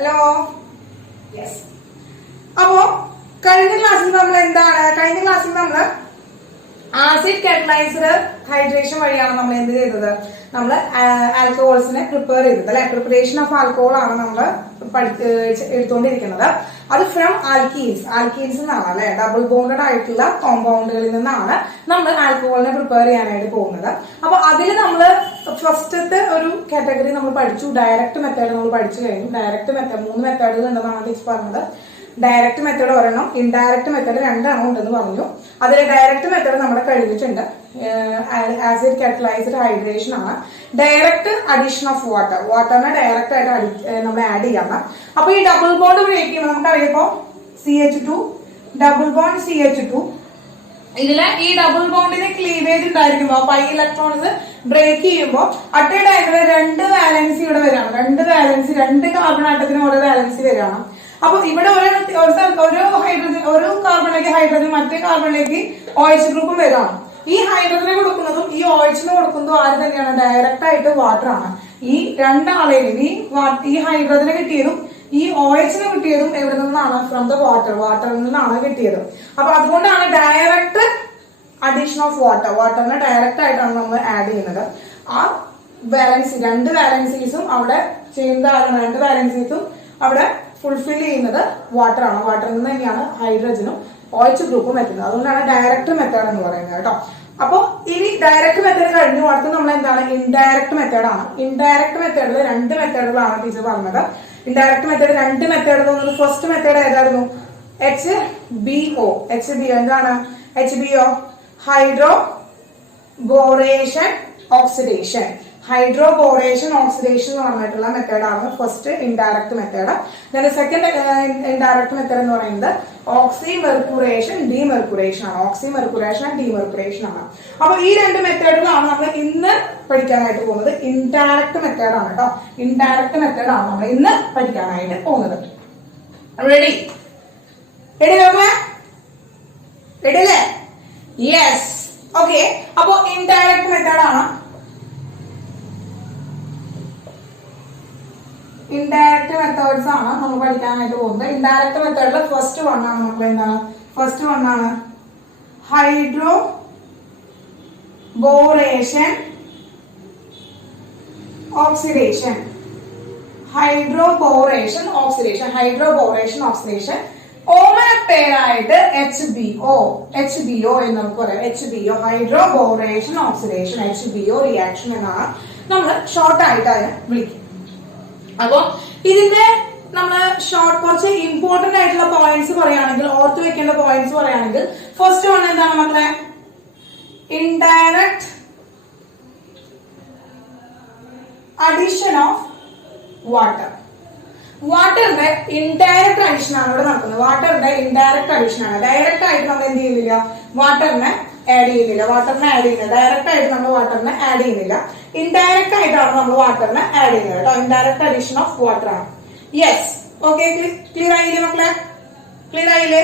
Hello, yes. അപ്പോ കഴിഞ്ഞ ക്ലാസ്സിൽ നമ്മൾ ആസിഡ് കാറ്റലൈസ്ഡ് ഹൈഡ്രേഷൻ വഴിയാണ് നമ്മൾ എന്ത് ചെയ്തത്? നമ്മൾ ആൽക്കഹോൾസിനെ പ്രിപ്പയർ ചെയ്തത് അല്ലെ. പ്രിപ്പറേഷൻ ഓഫ് ആൽക്കഹോൾ ആണ് നമ്മൾ എടുത്തുകൊണ്ടിരിക്കുന്നത്. അത് ഫ്രം ആൽക്കീൻസ് എന്നാണ് അല്ലെ. ഡബിൾ ബോണ്ടഡ് ആയിട്ടുള്ള കോമ്പൗണ്ടുകളിൽ നിന്നാണ് നമ്മൾ ആൽക്കഹോളിനെ പ്രിപ്പയർ ചെയ്യാനായിട്ട് പോകുന്നത്. അപ്പൊ അതിൽ നമ്മൾ ഫസ്റ്റത്തെ ഒരു കാറ്റഗറി നമ്മൾ പഠിച്ചു. ഡയറക്റ്റ് മെത്തേഡ് നമ്മൾ പഠിച്ചു കഴിഞ്ഞു. ഡയറക്റ്റ് മെത്തേഡ് 3 മെത്തേഡുകൾ ഉണ്ടെന്നാണ് ടീച്ചർ പറഞ്ഞത്. ഡയറക്റ്റ് മെത്തേഡ് ഒരെണ്ണം, ഇൻഡയറക്റ്റ് മെത്തേഡ് 2 ഉണ്ടെന്ന് പറഞ്ഞു. അതിൽ ഡയറക്റ്റ് മെത്തേഡ് നമ്മുടെ കഴിഞ്ഞിട്ടുണ്ട്. ആസിഡ് കാറ്റലൈസ്ഡ് ഹൈഡ്രേഷൻ ആണ്. ഡയറക്റ്റ് അഡീഷൻ ഓഫ് വാട്ടറിനെ ഡയറക്റ്റ് ആയിട്ട് നമ്മൾ ആഡ് ചെയ്യാണ്. അപ്പൊ ഈ ഡബിൾ ബോണ്ട് ബ്രേക്ക് ചെയ്യുമ്പോൾ നമുക്കറിയപ്പോ CH2 ഡബിൾ ബോണ്ട് CH2 ഇതില് ഈ ഡബിൾ ബോണ്ടിന് ക്ലീവേജ് ഉണ്ടായിരിക്കുമ്പോ പൈ ഇലക്ട്രോൺസ് ബ്രേക്ക് ചെയ്യുമ്പോൾ അറ്റ് എ ടൈമില് 2 വാലൻസി ഇവിടെ വരികയാണ്. 2 വാലൻസി, 2 കാർബൺ ആറ്റത്തിന് ഓരോ വാലൻസി വരികയാണ്. അപ്പൊ ഇവിടെ ഒരു കാർബണിലേക്ക് ഹൈഡ്രജൻ, മറ്റേ കാർബണിലേക്ക് OH ഗ്രൂപ്പും വരികയാണ്. ഈ ഹൈഡ്രജന് കൊടുക്കുന്നതും ഈ OH കൊടുക്കുന്നതും ആര് തന്നെയാണ്? ഡയറക്റ്റ് ആയിട്ട് വാട്ടർ ആണ്. ഈ രണ്ടാളെയും ഈ ഹൈഡ്രജന് കിട്ടിയതും ഈ OH കിട്ടിയതും എവിടെ നിന്നാണ്? ഫ്രം ദ വാട്ടറിൽ നിന്നാണ് കിട്ടിയത്. അപ്പൊ അതുകൊണ്ടാണ് ഡയറക്റ്റ് അഡീഷൻ ഓഫ് വാട്ടറിനെ ഡയറക്റ്റ് ആയിട്ടാണ് നമ്മൾ ആഡ് ചെയ്യുന്നത്. ആ വാലൻസി 2 വാലൻസീസും അവിടെ ചെയ്യുന്നതാണ്. 2 വാലൻസീസും അവിടെ ഫുൾഫിൽ ചെയ്യുന്നത് വാട്ടർ ആണ്. വാട്ടറിൽ നിന്ന് തന്നെയാണ് ഹൈഡ്രജനും OH ഗ്രൂപ്പും എത്തുന്നത്. അതുകൊണ്ടാണ് ഡയറക്റ്റ് മെത്തേഡ് എന്ന് പറയുന്നത് കേട്ടോ. അപ്പൊ ഇനി ഡയറക്റ്റ് മെത്തേഡ് കഴിഞ്ഞു. അടുത്ത് നമ്മൾ എന്താണ്? ഇൻഡയറക്റ്റ് മെത്തേഡാണ്. ഇൻഡയറക്റ്റ് മെത്തേഡിൽ 2 മെത്തേഡുകളാണ് ടീച്ചർ പറഞ്ഞത്. ഇൻഡയറക്റ്റ് മെത്തേഡ് 2 മെത്തേഡ് തോന്നുന്നത്. ഫസ്റ്റ് മെത്തേഡ് ഏതായിരുന്നു? HBO. എന്താണ് HBO? Hydroboration oxidation. Hydroboration oxidation എന്ന് പറഞ്ഞിട്ടുള്ള മെത്തേഡാണ് first indirect method. Second indirect method എന്ന് പറയുന്നത് ഓക്സിമെർക്കുറേഷൻ ഡീമെർക്കുറേഷൻ ആണ്. ഓക്സിമെർക്കുറേഷൻ ആൻഡ് ഡീമെർക്കുറേഷൻ ആണ്. അപ്പൊ ഈ 2 മെത്തേഡുകളാണ് നമ്മൾ ഇന്ന് പഠിക്കാനായിട്ട് പോകുന്നത്. ഇൻഡയറക്റ്റ് മെത്തേഡ് ആണ് കേട്ടോ. ഇൻഡയറക്റ്റ് മെത്തേഡ് ആണ് നമ്മൾ ഇന്ന് പഠിക്കാനായിട്ട് പോകുന്നത്. റെഡി അല്ലേ? യെസ്. ഓക്കെ. അപ്പൊ ഇൻഡയറക്റ്റ് മെത്തേഡ് ആണ്. ഇൻഡയറക്റ്റ് മെത്തേഡ്സ് ആണ് നമ്മൾ പഠിക്കാനായിട്ട് പോകുന്നത്. ഇൻഡയറക്റ്റ് മെത്തേഡിൽ ഫസ്റ്റ് വൺ ആണ് നമ്മൾ എന്താണ്? ഫസ്റ്റ് വൺ ആണ് ഹൈഡ്രോബോറേഷൻ ഓക്സിഡേഷൻ. ഹൈഡ്രോബോറേഷൻ ഓക്സിഡേഷൻ ഓമന പേരായിട്ട് HBO എന്ന് നമുക്ക് പറയാം. HBO hydroboration oxidation, HBO reaction എന്നാണ് നമ്മൾ ഷോർട്ട് ആയിട്ട് അതിനെ വിളിക്കും. അപ്പൊ ഇതിന്റെ നമ്മള് കുറച്ച് ഇമ്പോർട്ടന്റ് ആയിട്ടുള്ള പോയിന്റ്സ് പറയുകയാണെങ്കിൽ, ഓർത്ത് വെക്കേണ്ട പോയിന്റ്സ് പറയുകയാണെങ്കിൽ, ഫസ്റ്റ് വൺ എന്താണ് മക്കളെ? ഇൻഡയറക്റ്റ് അഡീഷൻ ഓഫ് വാട്ടറിന്റെ ഇൻഡയറക്റ്റ് അഡീഷൻ ആണ് ഇവിടെ നടക്കുന്നത്. വാട്ടറിന്റെ ഇൻഡയറക്റ്റ് അഡീഷൻ ആണ്. ഡയറക്റ്റ് ആയിട്ട് നമ്മൾ എന്ത് ചെയ്യുന്നില്ല? വാട്ടറിനെ ആഡ് ചെയ്യുന്നില്ല. ഡയറക്റ്റ് ആയിട്ട് നമ്മൾ വാട്ടറിനെ ആഡ് ചെയ്യുന്നില്ല. ഇൻഡയറക്റ്റ് ആയിട്ടാണ് നമ്മൾ വാട്ടറിനെ ആഡ് ചെയ്യുന്നത് കേട്ടോ. ഇൻഡയറക്റ്റ് അഡീഷൻ ഓഫ് വാട്ടർ ആണ്. യെസ്. ഓക്കെ. ക്ലിയർ ആയില്ലേ മക്കളെ? ക്ലിയർ ആയില്ലേ?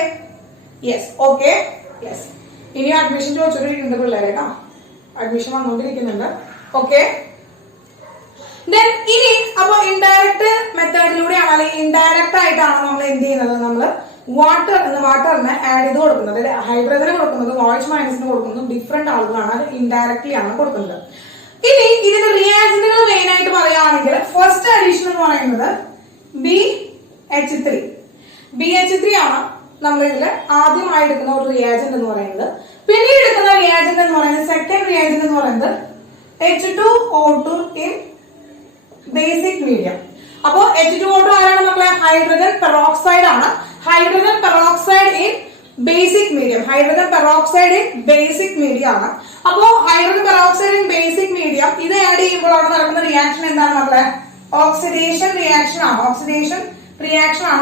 യെസ്. ഓക്കെ. യെസ്. ഇനി അഡ്മിഷൻ ചോദിച്ചിട്ടുണ്ട് പിള്ളേരെ കേട്ടോ. അഡ്മിഷൻ വന്നുകൊണ്ടിരിക്കുന്നുണ്ട്. ഓക്കെ. ഇനി അപ്പൊ ഇൻഡയറക്റ്റ് മെത്തേഡിലൂടെയാണ്, അല്ലെങ്കിൽ ഇൻഡയറക്റ്റ് ആയിട്ടാണ് നമ്മൾ എന്ത് ചെയ്യുന്നത്? നമ്മൾ വാട്ടറിനെ ആഡ് ചെയ്ത് കൊടുക്കുന്നത്. ഹൈഡ്രജന് കൊടുക്കുന്നത് OH മൈനസിന് കൊടുക്കുന്നതും ഡിഫറെന്റ് ആളുകളാണ്. അത് ഇൻഡയറക്ട്ലി ആണ് കൊടുക്കുന്നത്. ഇനി ഇതിന്റെ റിയാജന്റുകൾ മെയിൻ ആയിട്ട് പറയുകയാണെങ്കിൽ, ഫസ്റ്റ് അഡീഷൻ എന്ന് പറയുന്നത് BH3 ആണ് നമ്മൾ ഇതിൽ ആദ്യമായി എടുക്കുന്ന ഒരു റിയാജന്റ് എന്ന് പറയുന്നത്. പിന്നീട് എടുക്കുന്ന റിയാജന്റ് എന്ന് പറയുന്നത്, സെക്കൻഡ് റിയാജന്റ് എന്ന് പറയുന്നത് H2O2 ഇൻ ബേസിക് മീഡിയം. അപ്പോ H2O2 ആരാണ് മക്കളെ? ഹൈഡ്രജൻ പെറോക്സൈഡ് ആണ്. Hydrogen peroxide in basic medium. ആണ്. അപ്പോ hydrogen peroxide in basic medium ഇത് ആഡ് ചെയ്യുമ്പോൾ അവിടെ നടക്കുന്ന റിയാക്ഷൻ എന്താണ് മക്കളെ? ഓക്സിഡേഷൻ റിയാക്ഷൻ ആണ്.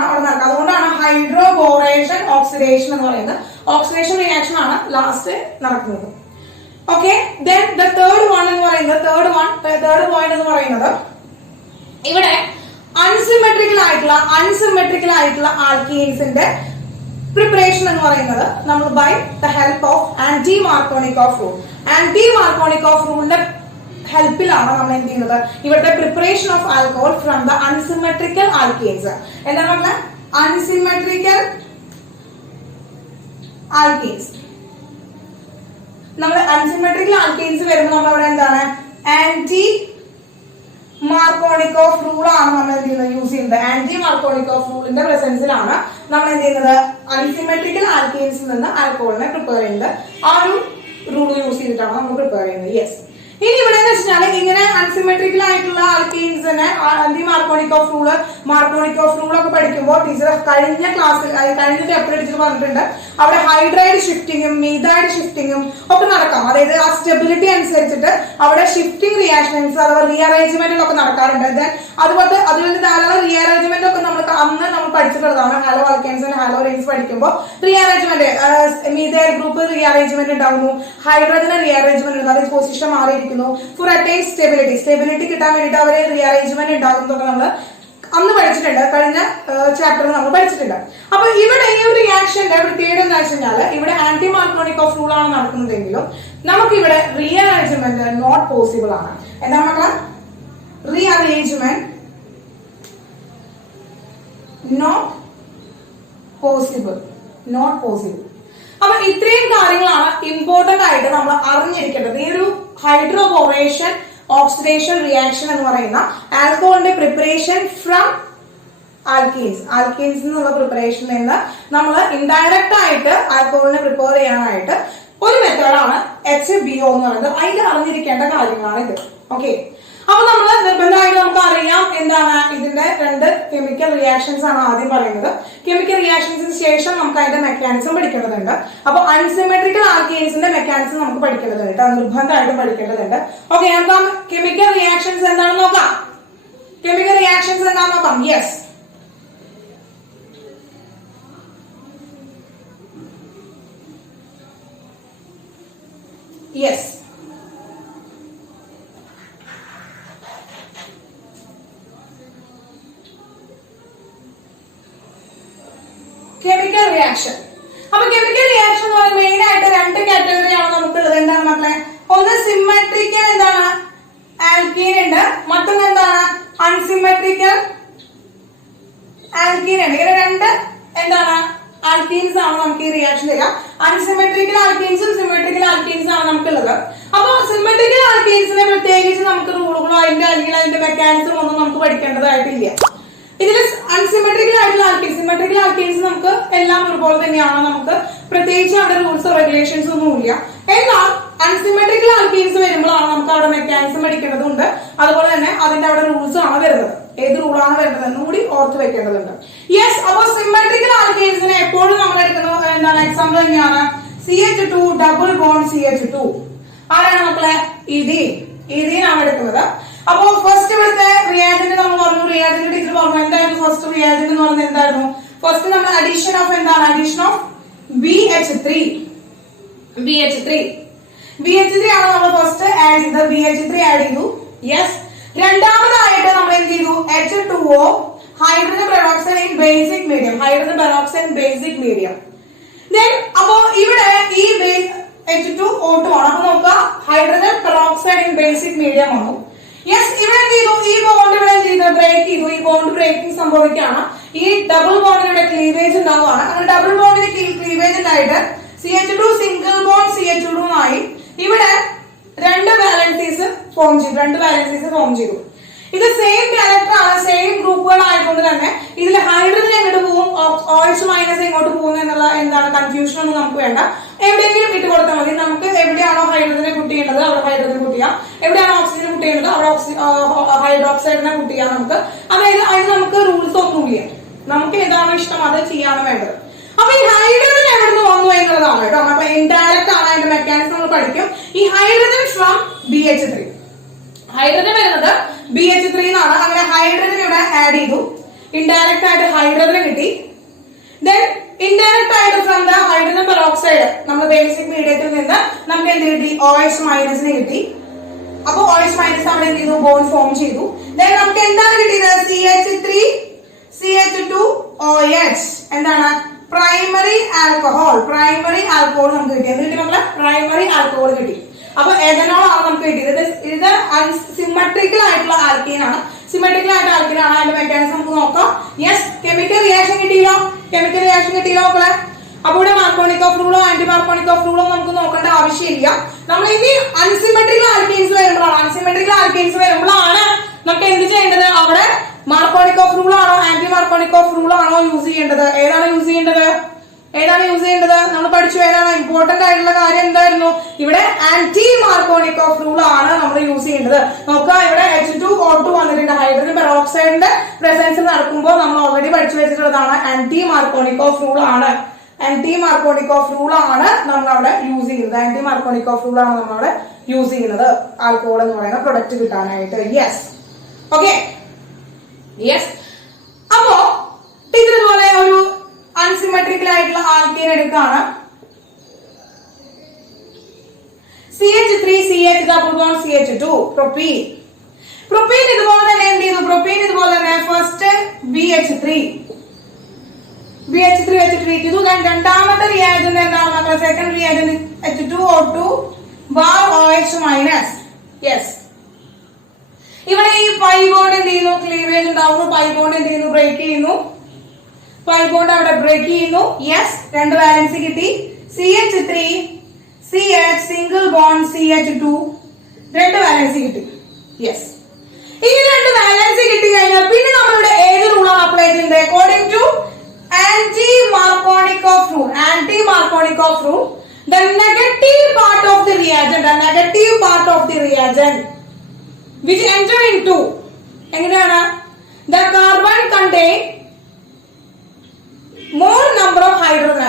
അവിടെ നടക്കുന്നത്. അതുകൊണ്ടാണ് ഹൈഡ്രോബോറേഷൻ ഓക്സിഡേഷൻ എന്ന് പറയുന്നത്. ഓക്സിഡേഷൻ റിയാക്ഷൻ ആണ് ലാസ്റ്റ് നടക്കുന്നത്. ഓക്കെ. തേർഡ് പോയിന്റ് എന്ന് പറയുന്നത്, ഇവിടെ അൺസിമെട്രിക്കൽ ആയിട്ടുള്ള ആൽക്കീൻസിന്റെ പ്രിപ്പറേഷൻ എന്ന് പറയുന്നത് നമ്മൾ by the help of anti Markovnikov rule. Anti Markovnikov റൂളിന്റെ ഹെൽപ്പിലാണ് നമ്മൾ എന്ത് ചെയ്യുന്നത് ഇവിടുത്തെ preparation of alcohol from the unsymmetrical alkenes. എന്താണ് പറഞ്ഞ അൺസിമെട്രിക്കൽ ആൽക്കീൻസ്. നമ്മൾ അൺസിമെട്രിക്കൽ ആൽക്കീൻസ് വരുമ്പോൾ നമ്മളവിടെ എന്താണ് ആന്റി മാർക്കോണിക്കോഫ് റൂൾ ആണ് നമ്മൾ എന്ത് ചെയ്യുന്നത് യൂസ് ചെയ്യുന്നത്. ആന്റി മാർക്കോണിക്കോഫ് റൂളിന്റെ പ്രസൻസിലാണ് നമ്മൾ എന്ത് ചെയ്യുന്നത് അൺസിമെട്രിക്കൽ ആൽക്കീൻസിൽ നിന്ന് ആൽക്കഹോളിനെ പ്രിപ്പയർ ചെയ്യുന്നത്. ആ ഒരു റൂൾ യൂസ് ചെയ്തിട്ടാണ് നമ്മൾ പ്രിപ്പയർ ചെയ്യുന്നത്. യെസ്. ഇനി ഇവിടെ എന്ന് വെച്ചാൽ ഇങ്ങനെ അൺസിമെട്രിക്കൽ ആയിട്ടുള്ള ആൽക്കീൻസിനെ anti Markovnikov rule Markovnikov rule ഒക്കെ പഠിക്കുമ്പോൾ ടീച്ചർ കഴിഞ്ഞ ക്ലാസ്സിൽ കഴിഞ്ഞ ചാപ്റ്റർ ടീച്ചർ പറഞ്ഞിട്ടുണ്ട് അവിടെ ഹൈഡ്രൈഡ് ഷിഫ്റ്റിങ്ങും മീഥൈഡ് ഷിഫ്റ്റിങ്ങും ഒക്കെ നടക്കാം. അതായത് ആ സ്റ്റെബിലിറ്റി അനുസരിച്ചിട്ട് അവിടെ ഷിഫ്റ്റിംഗ് റിയാക്ഷൻസ് അഥവാ റീഅറേഞ്ച്മെന്റുകളൊക്കെ നടക്കാറുണ്ട്. അതുപോലെ അതുപോലെ ധാരാളം റീഅറേഞ്ച്മെന്റ് ഒക്കെ അന്ന് നമ്മൾ പഠിച്ചിട്ടുള്ളതാണ്. Halo alkynes and halo rings പഠിക്കുമ്പോൾ റീഅറേഞ്ച്മെന്റ് മീഥൈൽ ഗ്രൂപ്പ് റീഅറേഞ്ച്മെന്റ് ഉണ്ടാവുന്നു, ഹൈഡ്രജന് റീഅറേഞ്ച്മെന്റ് ഉണ്ട്, അതായത് പൊസിഷൻ മാറിയിരിക്കുന്നു. ഫോർ അറ്റൈൻ സ്റ്റെബിലിറ്റി കിട്ടാൻ വേണ്ടിയിട്ട് അവരെ റീഅറേഞ്ച്മെന്റ് ഉണ്ടാകുന്നതൊക്കെ നമ്മൾ അന്ന് പഠിച്ചിട്ടുണ്ട്. കഴിഞ്ഞ ചാപ്റ്ററിൽ നമ്മൾ പഠിച്ചിട്ടുണ്ട്. അപ്പൊ ഇവിടെ ഈ ഒരു റിയാക്ഷന്റെ പ്രത്യേകത എന്താ വെച്ച് കഴിഞ്ഞാൽ ഇവിടെ ആന്റി മാർക്കോണിക്കോഫ് റൂൾ ആണ് നടക്കുന്നതെങ്കിലും നമുക്ക് ഇവിടെ റീഅറേഞ്ച്മെന്റ് നോട്ട് പോസിബിൾ ആണ്. എന്താണ് മക്കളെ റീഅറേഞ്ച്മെന്റ് നോട്ട് പോസിബിൾ. അപ്പൊ ഇത്രയും കാര്യങ്ങളാണ് ഇമ്പോർട്ടന്റ് ആയിട്ട് നമ്മൾ അറിഞ്ഞിരിക്കേണ്ടത്. ഈ ഒരു ഹൈഡ്രോബോറേഷൻ ഓക്സിഡേഷൻ റിയാക്ഷൻ എന്ന് പറയുന്ന ആൽക്കഹോളിന്റെ പ്രിപ്പറേഷൻ ഫ്രം ആൽക്കീൻസ് എന്നുള്ള പ്രിപ്പറേഷനിൽ നിന്ന് നമ്മൾ ഇൻഡയറക്റ്റ് ആയിട്ട് ആൽക്കഹോളിനെ പ്രിപ്പയർ ചെയ്യാനായിട്ട് ഒരു മെത്തേഡാണ് HBO എന്ന് പറയുന്നത്. അതിൽ അറിഞ്ഞിരിക്കേണ്ട കാര്യങ്ങളാണ് ഇത്. ഓക്കെ. അപ്പൊ നമ്മൾ നിർബന്ധമായിട്ട് നമുക്ക് അറിയാം എന്താണ് ഇതിന്റെ രണ്ട് കെമിക്കൽ റിയാക്ഷൻസ് ആണ് ആദ്യം പറയുന്നത്. കെമിക്കൽ റിയാക്ഷൻസിന് ശേഷം നമുക്ക് അതിന്റെ മെക്കാനിസം പഠിക്കേണ്ടതുണ്ട്. അപ്പൊ അൺസിമെട്രിക്കൽ ആൽക്കീൻസിന്റെ മെക്കാനിസം നമുക്ക് പഠിക്കേണ്ടതുണ്ട്, നിർബന്ധമായിട്ടും പഠിക്കേണ്ടതുണ്ട്. ഓക്കെ. നമുക്ക് കെമിക്കൽ റിയാക്ഷൻസ് എന്താണെന്ന് നോക്കാം. കെമിക്കൽ റിയാക്ഷൻസ് എന്താണെന്ന് നോക്കാം. യെസ്. Chemical reaction. അപ്പൊ കെമിക്കൽ റിയാക്ഷൻ എന്ന് പറയുന്നത് മെയിൻ ആയിട്ട് രണ്ട് കാറ്റഗറിയാണ് നമുക്കുള്ളത്. എന്താണ് മക്കളെ? ഒന്ന് സിമെട്രിക്കൽ എന്താണ് ആൽക്കീൻ ഉണ്ട്, മറ്റൊന്ന് എന്താണ് അൺസിമെട്രിക്കൽ ആൽക്കീൻ ഉണ്ട്. ഇങ്ങനെ രണ്ട് എന്താണ് ആൽക്കീൻസ് ആണ് നമുക്ക് ഈ റിയാക്ഷൻ തരിക. അൺസിമെട്രിക്കൽ ആൽക്കീൻസും സിമെട്രിക്കൽ ആൽക്കീൻസും ആണ് നമുക്കുള്ളത്. അപ്പൊ സിമെട്രിക്കൽ ആൽക്കീൻസിനെ പ്രത്യേകിച്ച് നമുക്ക് റൂളുകളോ അല്ലെങ്കിൽ അതിന്റെ മെക്കാനിസം ഒന്നും നമുക്ക് പഠിക്കേണ്ടതായിട്ടില്ല. ഇതിൽ അൺസിമെട്രിക്കൽ ആയിട്ടുള്ള ആൽക്കീൻസ് സിമെട്രിക്കൽ ആൽക്കീൻസ് നമുക്ക് എല്ലാം ഒരുപോലെ തന്നെയാണ്. നമുക്ക് പ്രത്യേകിച്ച് അവിടെ റൂൾസോ റെഗുലേഷൻസ് ഒന്നും ഇല്ല. എന്നാൽ അൺസിമെട്രിക്കൽ ആൽക്കീൻസ് വരുമ്പോഴാണ് നമുക്ക് അവിടെ മെക്കാനിസം പഠിക്കേണ്ടതുണ്ട്. അതുപോലെ തന്നെ അതിന്റെ അവിടെ റൂൾസ് ആണ് വരുന്നത്. ഏത് റൂളാണ് വരുന്നത് എന്നും കൂടി ഓർത്ത് വെക്കേണ്ടതുണ്ട്. യെസ്. അപ്പൊ സിമെട്രിക്കൽ ആൽക്കീൻസിനെ എപ്പോഴും നമ്മൾ എടുക്കുന്നത് എന്താണ് എക്സാമ്പിൾ തന്നെയാണ് CH2 ഡബിൾ ബോണ്ട് CH2. ആരാണ് മക്കളെ? ഈഥീൻ ആണ് എടുക്കുന്നത്. അപ്പോ ഫസ്റ്റ് ഇവിടുത്തെ റിയാജന്റ് നമ്മൾ പറഞ്ഞു, റിയാജന്റ് ടീച്ചർ പറഞ്ഞു എന്തായിരുന്നു ഫസ്റ്റ് റിയാജന്റ് എന്ന് പറയുന്നത് എന്തായിരുന്നു? ഫസ്റ്റ് നമ്മൾ അഡീഷൻ ഓഫ് എന്താണ് അഡീഷൻ ഓഫ് BH3 ആണ് നമ്മൾ ഫസ്റ്റ് ആഡ് ചെയ്തത്. BH3 ആഡ് ചെയ്തു. യെസ്. രണ്ടാമതായിട്ട് നമ്മൾ എന്ത് ചെയ്തു? H2O hydrogen peroxide in basic medium. Then അപ്പോ ഇവിടെ ഈ H2O2 ആണ്. അപ്പൊ നോക്കുക hydrogen peroxide in basic medium വന്നു. യെസ്. ഇവിടെ എന്ത് ചെയ്തു? ഈ ബോണ്ട് ഇവിടെ എന്ത് ചെയ്തു? ബ്രേക്ക് ചെയ്തു. ഈ ബോണ്ട് ബ്രേക്കിംഗ് സംഭവിക്കുകയാണ്. ഈ ഡബിൾ ബോണ്ടിന്റെ ക്ലീവേജ് ഉണ്ടാവുകയാണ്. അങ്ങനെ ഡബിൾ ബോണ്ടിന് ക്ലീവേജ് ഉണ്ടായിട്ട് CH2 സിംഗിൾ ബോണ്ട് CH2 ആയി. ഇവിടെ രണ്ട് ബാലൻസീസ് ഫോം ചെയ്തു. ഇത് സെയിം ക്യാരക്ടർ ആണ്, സെയിം ഗ്രൂപ്പുകൾ ആയതുകൊണ്ട് തന്നെ ഇതിൽ ഹൈഡ്രജൻ എങ്ങോട്ട് പോകും, OH മൈനസ് എങ്ങോട്ട് പോകും എന്നുള്ള എന്താണ് കൺഫ്യൂഷൻ ഒന്നും നമുക്ക് വേണ്ട. എവിടെയെങ്കിലും ഇട്ട് കൊടുത്താൽ മതി. നമുക്ക് എവിടെയാണോ ഹൈഡ്രജനെ കുട്ട് ചെയ്യേണ്ടത് അവിടെ ഹൈഡ്രജൻ കുട്ട് ചെയ്യാം, എവിടെയാണോ ഓക്സിജൻ കുട്ട് ചെയ്യേണ്ടത് അവിടെ ഹൈഡ്രോക്സൈഡിനെ കുട്ട് ചെയ്യാം നമുക്ക്. അതായത് അതിന് നമുക്ക് റൂൾസ് ഒന്നുമില്ല. നമുക്ക് ഏതാണോ ഇഷ്ടം അത് ചെയ്യാണ് വേണ്ടത്. അപ്പൊ ഈ ഹൈഡ്രജൻ എവിടെ നിന്ന് വന്നു എന്നുള്ളതാണ് കേട്ടോ. അപ്പൊ ഇൻഡയറക്റ്റ് ആണ് അതിന്റെ മെക്കാനിസം നമ്മൾ പഠിക്കും. ഈ ഹൈഡ്രജൻ ഫ്രം BH3 ഹൈഡ്രജൻ വരുന്നത് BH3 എന്നാണ്. അങ്ങനെ ഹൈഡ്രജൻ ഇവിടെ ആഡ് ചെയ്തു. ഇൻഡയറക്റ്റ് ആയിട്ട് ഹൈഡ്രജൻ കിട്ടി. ദെൻ ഇൻഡയറക്റ്റ് ആയിട്ട് ഫ്രം ദ ഹൈഡ്രജൻ പെറോക്സൈഡ് നമ്മൾ ബേസിക് മീഡിയത്തിൽ നിന്ന് നമുക്ക് എന്ത് കിട്ടി? OH മൈനസിന് കിട്ടി. അപ്പൊ OH മൈനസ് അവിടെ എന്ത് ചെയ്തു? ബോണ്ട് ഫോം ചെയ്തു. ദെൻ നമുക്ക് എന്താണ് കിട്ടിയത്? CH3CH2OH എന്താണ്? പ്രൈമറി ആൽക്കഹോൾ നമുക്ക് കിട്ടി. എന്ത് കിട്ടി നമ്മള്? പ്രൈമറി ആൽക്കഹോൾ കിട്ടി. അപ്പൊ എഥനോൾ ആണ് നമുക്ക് കിട്ടിയത്. ഇത് സിമെട്രിക്കൽ ആയിട്ടുള്ള ആൽക്കീൻ ആണ്. സിമെട്രിക്കൽ ആയിട്ട് ആൽക്കീൻ ആണ്. അതിന്റെ മെക്കാനിസം നമുക്ക് നോക്കാം. യെസ്, കെമിക്കൽ റിയാക്ഷൻ കിട്ടിയല്ലോ. കെമിക്കൽ റിയാക്ഷൻ കിട്ടിയല്ലോ മക്കളെ. അപ്പൊ ഇവിടെ മാർക്കോണിക്കോഫ് റൂളോ ആന്റി മാർക്കോണിക്കോഫ് റൂളോ നമുക്ക് നോക്കേണ്ട ആവശ്യമില്ല. നമ്മൾ ഇനി അൺസിമെട്രിക്കൽ ആൽക്കീൻസ് വരുമ്പോഴാണ് നമുക്ക് എന്ത് ചെയ്യേണ്ടത്? അവിടെ മാർക്കോണിക്കോഫ് റൂൾ ആണോ ആന്റി മാർക്കോണിക്കോഫ് റൂൾ ആണോ യൂസ് ചെയ്യേണ്ടത്? ഏതാണ് യൂസ് ചെയ്യേണ്ടത്? നമ്മൾ പഠിച്ചു. ഏതാണ് ഇമ്പോർട്ടന്റ് ആയിട്ടുള്ള കാര്യം? എന്തായിരുന്നു? ഇവിടെ ആന്റി മാർക്കോണിക്കോഫ് റൂൾ ആണ് നമ്മൾ യൂസ് ചെയ്യേണ്ടത്. നോക്കുക, ഇവിടെ H2O2 വന്നിട്ടുണ്ട്. ഹൈഡ്രജൻ പെറോക്സൈഡിന്റെ പ്രസൻസ് നടക്കുമ്പോൾ നമ്മൾ ഓൾറെഡി പഠിച്ചു വെച്ചിട്ടുള്ളതാണ്. ആന്റി മാർക്കോണിക്കോഫ് റൂൾ ആണ് നമ്മൾ അവിടെ യൂസ് ചെയ്യുന്നത്. ആൽക്കഹോൾ എന്ന് പറയുന്ന പ്രൊഡക്റ്റ് കിട്ടാനായിട്ട്. Yes, okay. യെസ്, അപ്പോ ഇതുപോലെ ഒരു അൺസിമെട്രിക്കൽ ആയിട്ടുള്ള ആൽക്കീൻ എടുക്കാണ്. CH3CH double bond CH2 propene. ഇതുപോലെ തന്നെ എന്ത് ചെയ്തു? ഫസ്റ്റ് BH3 ചെയ്തു. രണ്ടാമത്തെ റിയാജന്റ് എന്താണ് മക്കളെ? Second reagent H2O2 bar OH minus. Yes, ഇവിടെ ഈ പൈ ബോണ്ട് എന്ത് ചെയ്യുന്നു? ക്ലീവേജ് ഉണ്ടാവുന്നു. പൈ ബോണ്ട് എന്ത് ചെയ്യുന്നു? ബ്രേക്ക് ചെയ്യുന്നു. യെസ്, രണ്ട് വാലൻസി കിട്ടി. CH3 CH single bond CH2 രണ്ട് വാലൻസി കിട്ടി. യെസ്, ഇനി രണ്ട് വാലൻസി കിട്ടി കഴിഞ്ഞാൽ പിന്നെ നമ്മളിവിടെ ഏത് റൂളാണ് അപ്ലൈ ചെയ്യുന്നത്? According to anti Markovnikov rule the negative part of the reagent which enter into എങ്ങനെയാണ്? the carbon contain more number of hydrogen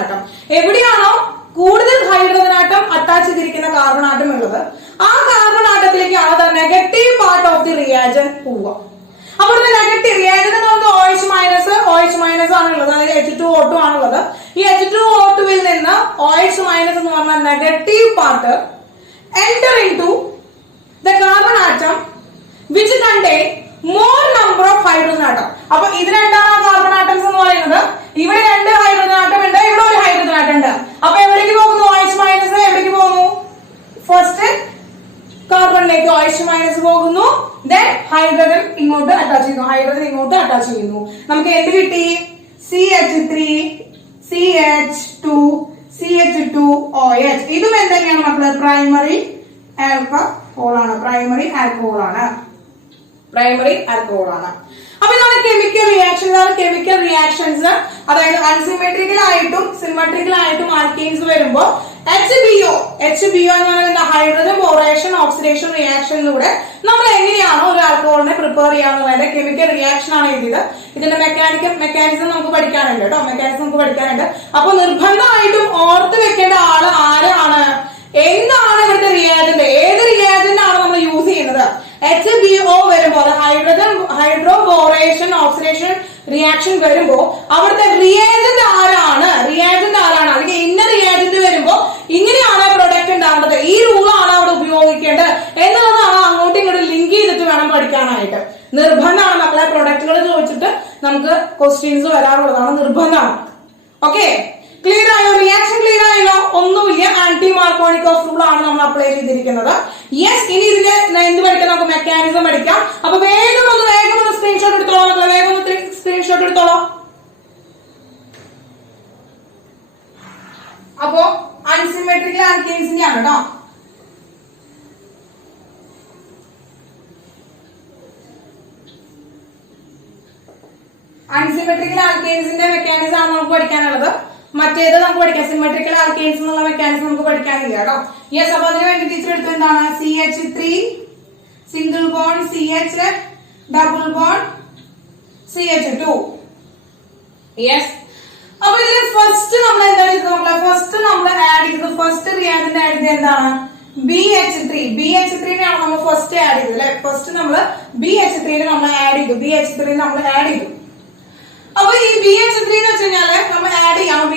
atom. എവിടെയാണോ കൂടുതൽ ഹൈഡ്രജൻ ആറ്റം അറ്റാച്ച് ചെയ്തിരിക്കുന്ന കാർബൺ ആറ്റം ഉള്ളത്, ആ carbon ആറ്റത്തിലേക്കാണ് the negative part of the reagent പോവുക. അപ്പോൾ negative reagent എന്ന് പറയുന്നത് OH മൈനസ് ആണുള്ളത്. അതായത് H2O2 ആണുള്ളത്. ഈ H2O2 ൽ നിന്ന് OH മൈനസ് എന്ന് പറഞ്ഞ negative part enter into the carbon atom which contain more number of hydrogen atom. അപ്പൊ ഇത് രണ്ടാണ് കാർബൺ ആറ്റംസ് എന്ന് പറയുന്നത്. ഇവിടെ രണ്ട് ഹൈഡ്രജൻ ആറ്റം ഉണ്ട്, ഇവിടെ ഒരു ഹൈഡ്രജൻ ആറ്റം ഉണ്ട്. അപ്പൊ എവിടേക്ക് പോകുന്നു? OH മൈനസ് എവിടേക്ക് പോകുന്നു? ഫസ്റ്റ് കാർബണിലേക്ക് OH മൈനസ് പോകുന്നു. ദെൻ ഹൈഡ്രജൻ ഇങ്ങോട്ട് അറ്റാച്ച് ചെയ്യുന്നു. നമുക്ക് എന്ത് കിട്ടി? CH3 CH2 CH2OH. ഇതും എന്തൊക്കെയാണ് മക്കള്? പ്രൈമറി ആൽക്കഹോൾ ആണ്. അപ്പൊ ഇതാണ് കെമിക്കൽ റിയാക്ഷൻസ്. അതായത് അൺസിമെട്രിക്കൽ ആയിട്ടും സിമെട്രിക്കൽ ആയിട്ടും ആൽക്കീൻസ് വരുമ്പോ HBO എന്ന് പറയുന്ന ഹൈഡ്രജൻ ബോറേഷൻ ഓക്സിഡേഷൻ റിയാക്ഷനിലൂടെ നമ്മൾ എങ്ങനെയാണോ ഒരു ആൽക്കഹോളിനെ പ്രിപ്പയർ ചെയ്യാന്നുള്ളതിന്റെ കെമിക്കൽ റിയാക്ഷൻ ആണ് എഴുതിയത്. ഇതിന്റെ മെക്കാനിസം നമുക്ക് പഠിക്കാനുണ്ട്. അപ്പൊ നിർബന്ധമായിട്ടും ഓർത്ത് വെക്കേണ്ട ആള് ആരാണ്? എന്താണ് ഇവിടുത്തെ റിയാജന്റ്? ഏത് റിയാജന്റ് ആണ് നമ്മൾ യൂസ് ചെയ്യുന്നത്? HBO വരുമ്പോൾ ഹൈഡ്രോ ബോറേഷൻ ഓക്സിഡേഷൻ റിയാക്ഷൻ വരുമ്പോ അവിടുത്തെ റിയാജന്റ് ആരാണ്? അല്ലെങ്കിൽ ഇന്ന റിയാജന്റ് വരുമ്പോ ഇങ്ങനെയാണ് പ്രൊഡക്റ്റ് ഉണ്ടാവേണ്ടത്, ഈ റൂളാണ് അവിടെ ഉപയോഗിക്കേണ്ടത് എന്നുള്ളതാണ് അങ്ങോട്ടും ഇങ്ങോട്ടും ലിങ്ക് ചെയ്തിട്ട് വേണം പഠിക്കാനായിട്ട്. നിർബന്ധമാണ് മക്കളെ. പ്രൊഡക്റ്റുകൾ ചോദിച്ചിട്ട് നമുക്ക് ക്വസ്റ്റ്യൻസ് വരാറുള്ളതാണ്, നിർബന്ധമാണ്. ഓക്കെ, ക്ലിയർ ആയോ? റിയാക്ഷൻ ക്ലിയർ ആയല്ലോ? ഒന്നുമില്ല. ആന്റി മാർക്കോണിക്കോഫ് റൂൾ ആണ് നമ്മൾ അപ്ലൈ ചെയ്തിരിക്കുന്നത്. യെസ്, ഇനി ഇതിന്റെ എന്ത് പഠിക്കാം? നമുക്ക് മെക്കാനിസം പഠിക്കാം. അപ്പൊ വേഗം ഒന്ന് സ്ക്രീൻഷോട്ട് എടുത്തോളാം. അപ്പോ അൺസിമെട്രിക്കൽ ആൽക്കീൻസിന്റെ ആണ് കേട്ടോ. അൺസിമെട്രിക്കൽ ആൽക്കീൻസിന്റെ മെക്കാനിസം ആണ് നമുക്ക് പഠിക്കാനുള്ളത്. മറ്റേത് നമുക്ക് പഠിക്കാം, സിമെട്രിക്കൽ ആൽക്കീൻസ് എന്നുള്ള മെക്കാനിസം നമുക്ക് പഠിക്കാനില്ല കേട്ടോ. യെസ്, അപ്പൊ അതിന് വേണ്ടി ടീച്ചർ എടുത്തു എന്താണ്? CH3 single bond CH double bond CH2. Yes, അപ്പൊ ഇതിൽ ഫസ്റ്റ് നമ്മൾ എന്താ ചെയ്തത്? ഫസ്റ്റ് റിയാജന്റ് ആഡ് ചെയ്തത് എന്താണ്? BH3 നെയാണ് നമ്മൾ ഫസ്റ്റ് ആഡ് ചെയ്തത് അല്ലെ. ഫസ്റ്റ് നമ്മൾ BH3 നമ്മൾ ആഡ് ചെയ്തു. അപ്പൊ ഈ BH3 എന്ന് വെച്ച് കഴിഞ്ഞാല് നമ്മൾ ആഡ് ചെയ്യണം.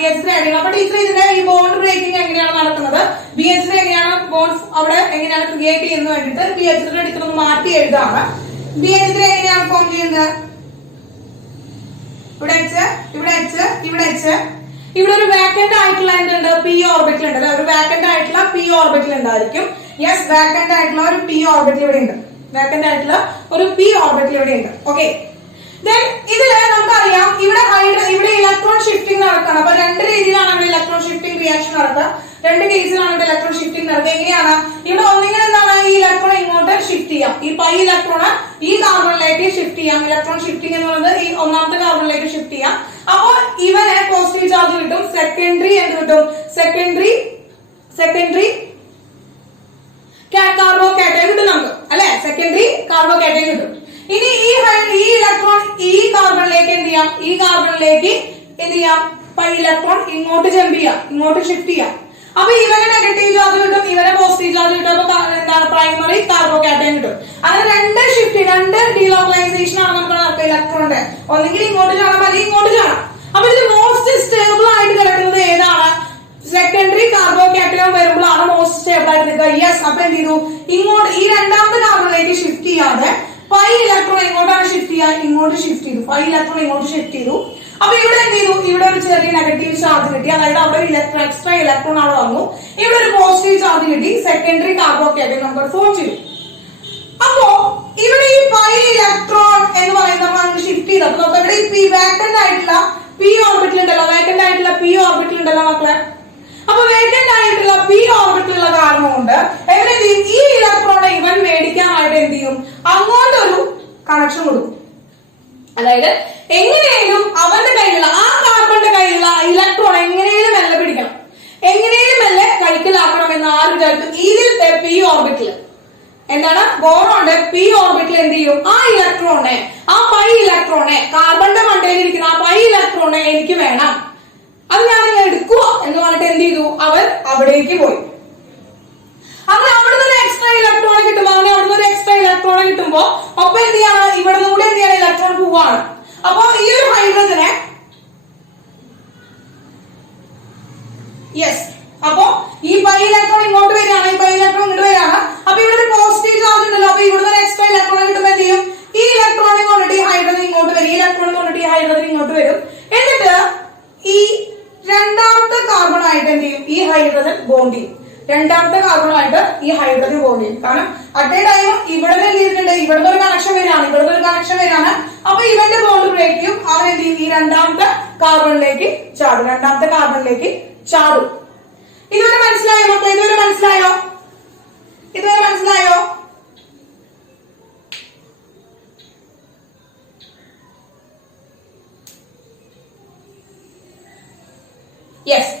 അപ്പൊ ടീച്ചർ ഇതിന്റെ ഈ ബോണ്ട് ബ്രേക്കിംഗ് എങ്ങനെയാണ് നടക്കുന്നത്? BH3 എങ്ങനെയാണ് ബോണ്ട് അവിടെ എങ്ങനെയാണ് ക്രിയേറ്റ് ചെയ്യുന്നത് വേണ്ടിട്ട് BH3 എടുത്തൊന്ന് മാറ്റി എഴുതാണ്. BH3 എങ്ങനെയാണ് ഫോം ചെയ്യുന്നത്? ഇവിടെ H. ഇവിടെ ഒരു വാക്കന്റ് ആയിട്ടുള്ള എന്തുണ്ട്, പി ഓർബിറ്റൽ ഉണ്ട് അല്ലെ, ഒരു വാക്കന്റ് ആയിട്ടുള്ള പി ഓർബിറ്റൽ ഉണ്ടായിരിക്കും. യെസ്, വാക്കന്റ് ആയിട്ടുള്ള ഒരു പി ഓർബിറ്റൽ ഇവിടെ ഉണ്ട്, വാക്കന്റ് ആയിട്ടുള്ള ഒരു പി ഓർബിറ്റൽ ഇവിടെ ഉണ്ട്. ഓക്കെ, ദെൻ ഇതില് നമുക്കറിയാം ഇവിടെ ഇലക്ട്രോൺ ഷിഫ്റ്റിംഗ് നടക്കണം. അപ്പൊ രണ്ട് രീതിയിലാണ് ഇവിടെ ഇലക്ട്രോൺ ഷിഫ്റ്റിംഗ് റിയാക്ഷൻ നടക്കുക, രണ്ട് കേസിലാണ് ഇവിടെ ഇലക്ട്രോൺ ഷിഫ്റ്റിംഗ് നടക്കുക. എങ്ങനെയാണ് ഇവിടെ ഒന്നിങ്ങനെ എന്താണ് ഈ ഇലക്ട്രോൺ ഇങ്ങോട്ട് ഷിഫ്റ്റ് ചെയ്യാം, ഈ പൈ ഇലക്ട്രോണ് ഈ കാർബണിലേക്ക് ഷിഫ്റ്റ് ചെയ്യാം. ഇലക്ട്രോൺ ഷിഫ്റ്റിംഗ് എന്ന് പറയുന്നത് ഈ ഒന്നാമത്തെ കാർബണിലേക്ക് ഷിഫ്റ്റ് ചെയ്യാം. അപ്പോൾ ഇവന് പോസിറ്റീവ് ചാർജ് കിട്ടും, സെക്കൻഡറി എന്ത് കിട്ടും, സെക്കൻഡറി കാർബോകാറ്റൈൻ കിട്ടും നമുക്ക് അല്ലെ, സെക്കൻഡറി കാർബോകാറ്റൈൻ കിട്ടും. ഇനി ഈ ഇലക്ട്രോൺ ഈ കാർബണിലേക്ക് എന്ത് ചെയ്യാം, ഈ കാർബണിലേക്ക് എന്ത് ചെയ്യാം, പൈ ഇലക്ട്രോൺ ഇങ്ങോട്ട് ജമ്പ് ചെയ്യാം, ഇങ്ങോട്ട് ഷിഫ്റ്റ് ചെയ്യാം. അപ്പൊ ഇവന് നെഗറ്റീവ് ചാർജ് കിട്ടും, ഇവനെ പോസിറ്റീവ് ചാർജ് കിട്ടും. അപ്പൊ എന്താണ് പ്രൈമറി കാർബോകാറ്റൈൻ കിട്ടും. അങ്ങനെ രണ്ട് ഷിഫ്റ്റ്, രണ്ട് ഡീലോക്കലൈസേഷൻ ആണ് നമുക്ക് നടക്കുക ഇലക്ട്രോണിന്റെ. ഒന്നെങ്കിൽ ഇങ്ങോട്ട് ചാടാം അല്ലെങ്കിൽ ഇങ്ങോട്ട് ചാടാം. അപ്പൊ ഇത് മോസ്റ്റ് സ്റ്റേബിൾ ആയിട്ട് കിടക്കുന്നത് ഏതാണ്, സെക്കൻഡറി കാർബോകാറ്റൈൻ വരുമ്പോഴാണ് മോസ്റ്റ് സ്റ്റേബിൾ ആയിട്ട് നിൽക്കുക. യെസ്, അപ്പൊ എന്ത് ചെയ്തു, ഇങ്ങോട്ട് ഈ രണ്ടാമത്തെ കാർബണിലേക്ക് ഷിഫ്റ്റ് ചെയ്യാതെ പൈ ഇലക്ട്രോൺ എങ്ങോട്ടാണ് ഷിഫ്റ്റ് ചെയ്യുക, ഇങ്ങോട്ട് ഷിഫ്റ്റ് ചെയ്തു, പൈ ഇലക്ട്രോൺ ഇങ്ങോട്ട് ഷിഫ്റ്റ് ചെയ്തു. അപ്പൊ ഇവിടെ എന്ത് ചെയ്തു, ഇവിടെ ഒരു ചെറിയ നെഗറ്റീവ് ചാർജ് കിട്ടി, അതായത് അവിടെ ഒരു എക്സ്ട്രാ ഇലക്ട്രോൺ അവിടെ വന്നു. ഇവിടെ ഒരു പോസിറ്റീവ് ചാർജ് കിട്ടി, സെക്കൻഡറി കാർബോകാറ്റൈൻ നമുക്ക് ഫോം ചെയ്തു. അപ്പോ ഇവിടെ ഈ പൈ ഇലക്ട്രോൺ എന്ന് പറയുന്നത് നമ്മൾ ഷിഫ്റ്റ് ചെയ്തു. അപ്പൊ നമുക്ക് ഇവിടെ ഈ വാക്കന്റ് ആയിട്ടുള്ള പി ഓർബിറ്റൽ ഉണ്ടല്ലോ, വാക്കന്റ് ആയിട്ടുള്ള പി ഓർബിറ്റൽ ഉണ്ടല്ലോ മക്കളെ. അപ്പൊ വേക്കന്റ് ആയിട്ടുള്ള പി ഓർബിറ്റലുള്ള കാരണം കൊണ്ട് എങ്ങനെ ചെയ്യും, ഈ ഇലക്ട്രോണെ ഇവൻ മേടിക്കാനായിട്ട് എന്ത് ചെയ്യും, അങ്ങോട്ടൊരു കണക്ഷൻ കൊടുക്കും. അതായത് എങ്ങനെയും അവന്റെ കയ്യിലുള്ള ആ കാർബണിന്റെ കയ്യിലുള്ള ഇലക്ട്രോൺ എങ്ങനെയും മെല്ലെ പിടിക്കണം, എങ്ങനെയും മെല്ലെ കൈക്കലാക്കണം എന്ന് ആര് വിചാരിക്കും. ഇതിൽ പി ഓർബിറ്റൽ എന്താണ്, ബോറോണ്ട് പി ഓർബിറ്റൽ എന്ത് ചെയ്യും, ആ ഇലക്ട്രോണെ, ആ പൈ ഇലക്ട്രോണെ, കാർബണിന്റെ മണ്ടയിൽ ഇരിക്കുന്ന ആ പൈ ഇലക്ട്രോണെ എനിക്ക് വേണം, അത് ഞാൻ എടുക്കുക എന്ന് പറഞ്ഞിട്ട് എന്ത് ചെയ്തു, അവൻ അവിടേക്ക് പോയി. അങ്ങനെ അവിടുന്ന് ഒരു എക്സ്ട്രാ ഇലക്ട്രോൺ കിട്ടുമ്പോ, അങ്ങനെ അവിടുന്ന് ഒരു എക്സ്ട്രാ ഇലക്ട്രോൺ കിട്ടുമ്പോ ഒപ്പം എന്ത് ചെയ്യാണ്, ഇവിടെ കൂടെ എന്ത് ചെയ്യാണ്, ഇലക്ട്രോൺ പോവാണ്. അപ്പൊ ഈ ഒരു ഹൈഡ്രജനെ യെസ്, അപ്പൊ ഈ പൈ ഇലക്ട്രോൺ ഇങ്ങോട്ട് വരികയാണ്, ഈ പൈ ഇലക്ട്രോൺ ഇങ്ങോട്ട് വരികയാണ്. അപ്പൊ ഇവിടെ ഒരു പോസിറ്റീവ് ചാർജ് ഉണ്ടല്ലോ, അപ്പൊ ഇവിടുന്ന് ഒരു എക്സ്ട്രാ ഇലക്ട്രോൺ കിട്ടുമ്പോ എന്ത് ചെയ്യും, ഈ ഇലക്ട്രോണിനെ കൊണ്ടിട്ട് ഈ ഹൈഡ്രജൻ ഇങ്ങോട്ട് വരും, ഈ ഇലക്ട്രോണിനെ കൊണ്ടിട്ട് ഈ ഹൈഡ്രജൻ ഇങ്ങോട്ട് വരും. എന്നിട്ട് ഈ രണ്ടാമത്തെ കാർബണായിട്ട് എന്ത് ചെയ്യും, ഈ ഹൈഡ്രജൻ ബോണ്ട് ചെയ്യും, രണ്ടാമത്തെ കാർബണായിട്ട് ഈ ഹൈഡ്രജൻ ബോണ്ട് ചെയ്യും. കാരണം അറ്റ് എ ടൈം ഇവിടെ എന്ത് ചെയ്തിട്ടുണ്ട്, ഇവിടുന്ന് ഒരു കണക്ഷൻ വരികയാണ്, ഇവിടുന്ന് ഒരു കണക്ഷൻ വരികയാണ്. അപ്പൊ ഇവന്റെ ബോണ്ട് ബ്രേക്ക് ചെയ്യും, അവൻ എന്ത് ചെയ്യും, ഈ രണ്ടാമത്തെ കാർബണിലേക്ക് ചാടും, രണ്ടാമത്തെ കാർബണിലേക്ക് ചാടും. ഇതുവരെ മനസ്സിലായോ മക്കളെ, ഇതുവരെ മനസ്സിലായോ, ഇതുവരെ മനസ്സിലായോ? യെസ്.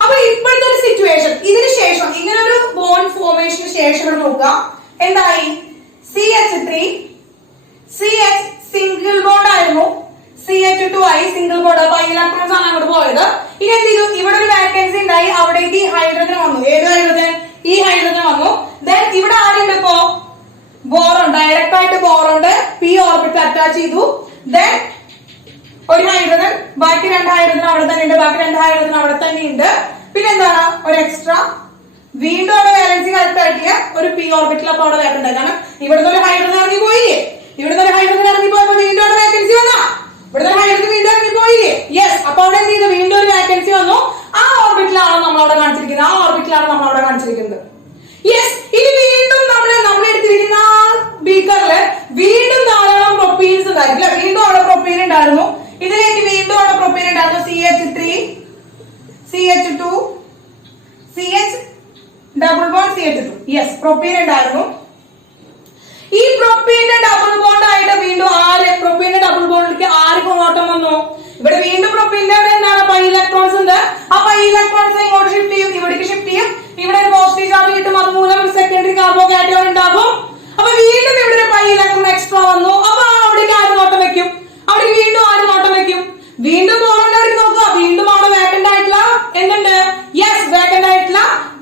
അപ്പൊ ഇപ്പോഴത്തെ ഒരു സിറ്റുവേഷൻ, ഇതിന് ശേഷം ഇങ്ങനെ ഒരു ബോണ്ട് ഫോർമേഷന് ശേഷം നോക്കുക എന്തായി, CH3 CH സിംഗിൾ ബോണ്ട് ആയിരുന്നു, CH2 ആയി സിംഗിൾ ബോണ്ട്. അപ്പൊ ഇലക്ട്രോൺസ് ആണ് അങ്ങോട്ട് പോയത്. ഇനി എന്ത് ചെയ്തു, ഇവിടെ ഒരു വാക്കൻസി ഉണ്ടായി, അവിടേക്ക് ഈ ഹൈഡ്രജൻ വന്നു. ഏത് ഹൈഡ്രജൻ, ഈ ഹൈഡ്രജൻ വന്നു. ദെൻ ഇവിടെ ആരുണ്ട് ഇപ്പോ, ബോറോൺ, ഡയറക്റ്റ് ആയിട്ട് ബോറോണ്ട് പി ഓർബിറ്റ് അറ്റാച്ച് ചെയ്തു. ദെൻ ഒരു ഹൈഡ്രജൻ, ബാക്കി രണ്ട് ഹൈഡ്രജൻ അവിടെ തന്നെ ഉണ്ട്, ബാക്കി രണ്ട് ഹൈഡ്രജൻ അവിടെ തന്നെ ഉണ്ട്. പിന്നെ എന്താണ്, ഒരു എക്സ്ട്രാ വീണ്ടും അവിടെ വാലൻസി കറക്റ്റ് ആക്കിയ ഒരു പി ഓർബിറ്റിൽ അപ്പൊ അവിടെ വേക്കൻറ്റ്. കാരണം ഇവിടുന്ന് ഒരു ഹൈഡ്രജൻ ഇറങ്ങി പോയില്ലേ, ഇവിടുന്ന് ഒരു ഹൈഡ്രജൻ ഇറങ്ങി പോയപ്പോ വീണ്ടും അവിടെ വേക്കൻസി വന്നാ, ഇവിടുന്ന് ഹൈഡ്രജൻ വീണ്ടും ഇറങ്ങി പോയില്ലേ. യെസ്, അപ്പൊ അവിടെ എന്ത് ചെയ്തു, വീണ്ടും ഒരു വാക്കൻസി വന്നു. ആ ഓർബിറ്റിലാണ് നമ്മൾ അവിടെ കാണിച്ചിരിക്കുന്നത്, ആ ഓർബിറ്റിലാണ് നമ്മൾ അവിടെ കാണിച്ചിരിക്കുന്നത്. യെസ്, ഇനി വീണ്ടും നമ്മൾ എടുത്തിരിക്കുന്ന ആ ബീക്കറില് വീണ്ടും ധാരാളം പ്രൊപ്പീൻസ് ഉണ്ടായിരിക്കും, വീണ്ടും അവിടെ പ്രൊപ്പീൻ ഉണ്ടായിരുന്നു. ഇതിലേക്ക് വീണ്ടും അവിടെ പ്രൊപ്പീൻ ഉണ്ടായിരുന്നു, CH3 CH2 CH double bond CH2. Yes, propene ഉണ്ടായിരുന്നു. ഈ പ്രൊപ്പീന്റെ ഡബിൾ ബോണ്ട് ആയിട്ട് വീണ്ടും പ്രൊപ്പീന്റെ ഡബിൾ ബോണ്ടിലേക്ക് ആര് കൊണ്ടോട്ടം വന്നു, ഇവിടെ വീണ്ടും പ്രൊപ്പീന്റെ അവിടെ എന്താണ്, പൈ ഇലക്ട്രോൺസ് ഉണ്ട്. ആ പൈ ഇലക്ട്രോൺസ് ഇങ്ങോട്ട് ഷിഫ്റ്റ് ചെയ്യും, ഇവിടേക്ക് ഷിഫ്റ്റ് ചെയ്യും. ഇവിടെ ഒരു പോസിറ്റീവ് ചാർജ് കിട്ടും, അതുമൂലം ഒരു സെക്കൻഡറി കാർബോകാറ്റൈൻ ഉണ്ടാകും. അപ്പൊ വീണ്ടും ഇവിടെ ഒരു പൈ ഇലക്ട്രോൺ എക്സ്ട്രാ വന്നു. അപ്പൊ അവിടേക്ക് ആര് നോട്ടം വെക്കും, അവിടേക്ക് വീണ്ടും ആര് നോട്ടം വെക്കും, വീണ്ടും ബോറോണ്ട് നോക്കുക. വീണ്ടും അവിടെ വേക്കന്റ് ആയിട്ടുള്ള എന്തുണ്ട്, യെസ്, വേക്കന്റ് ആയിട്ടുള്ള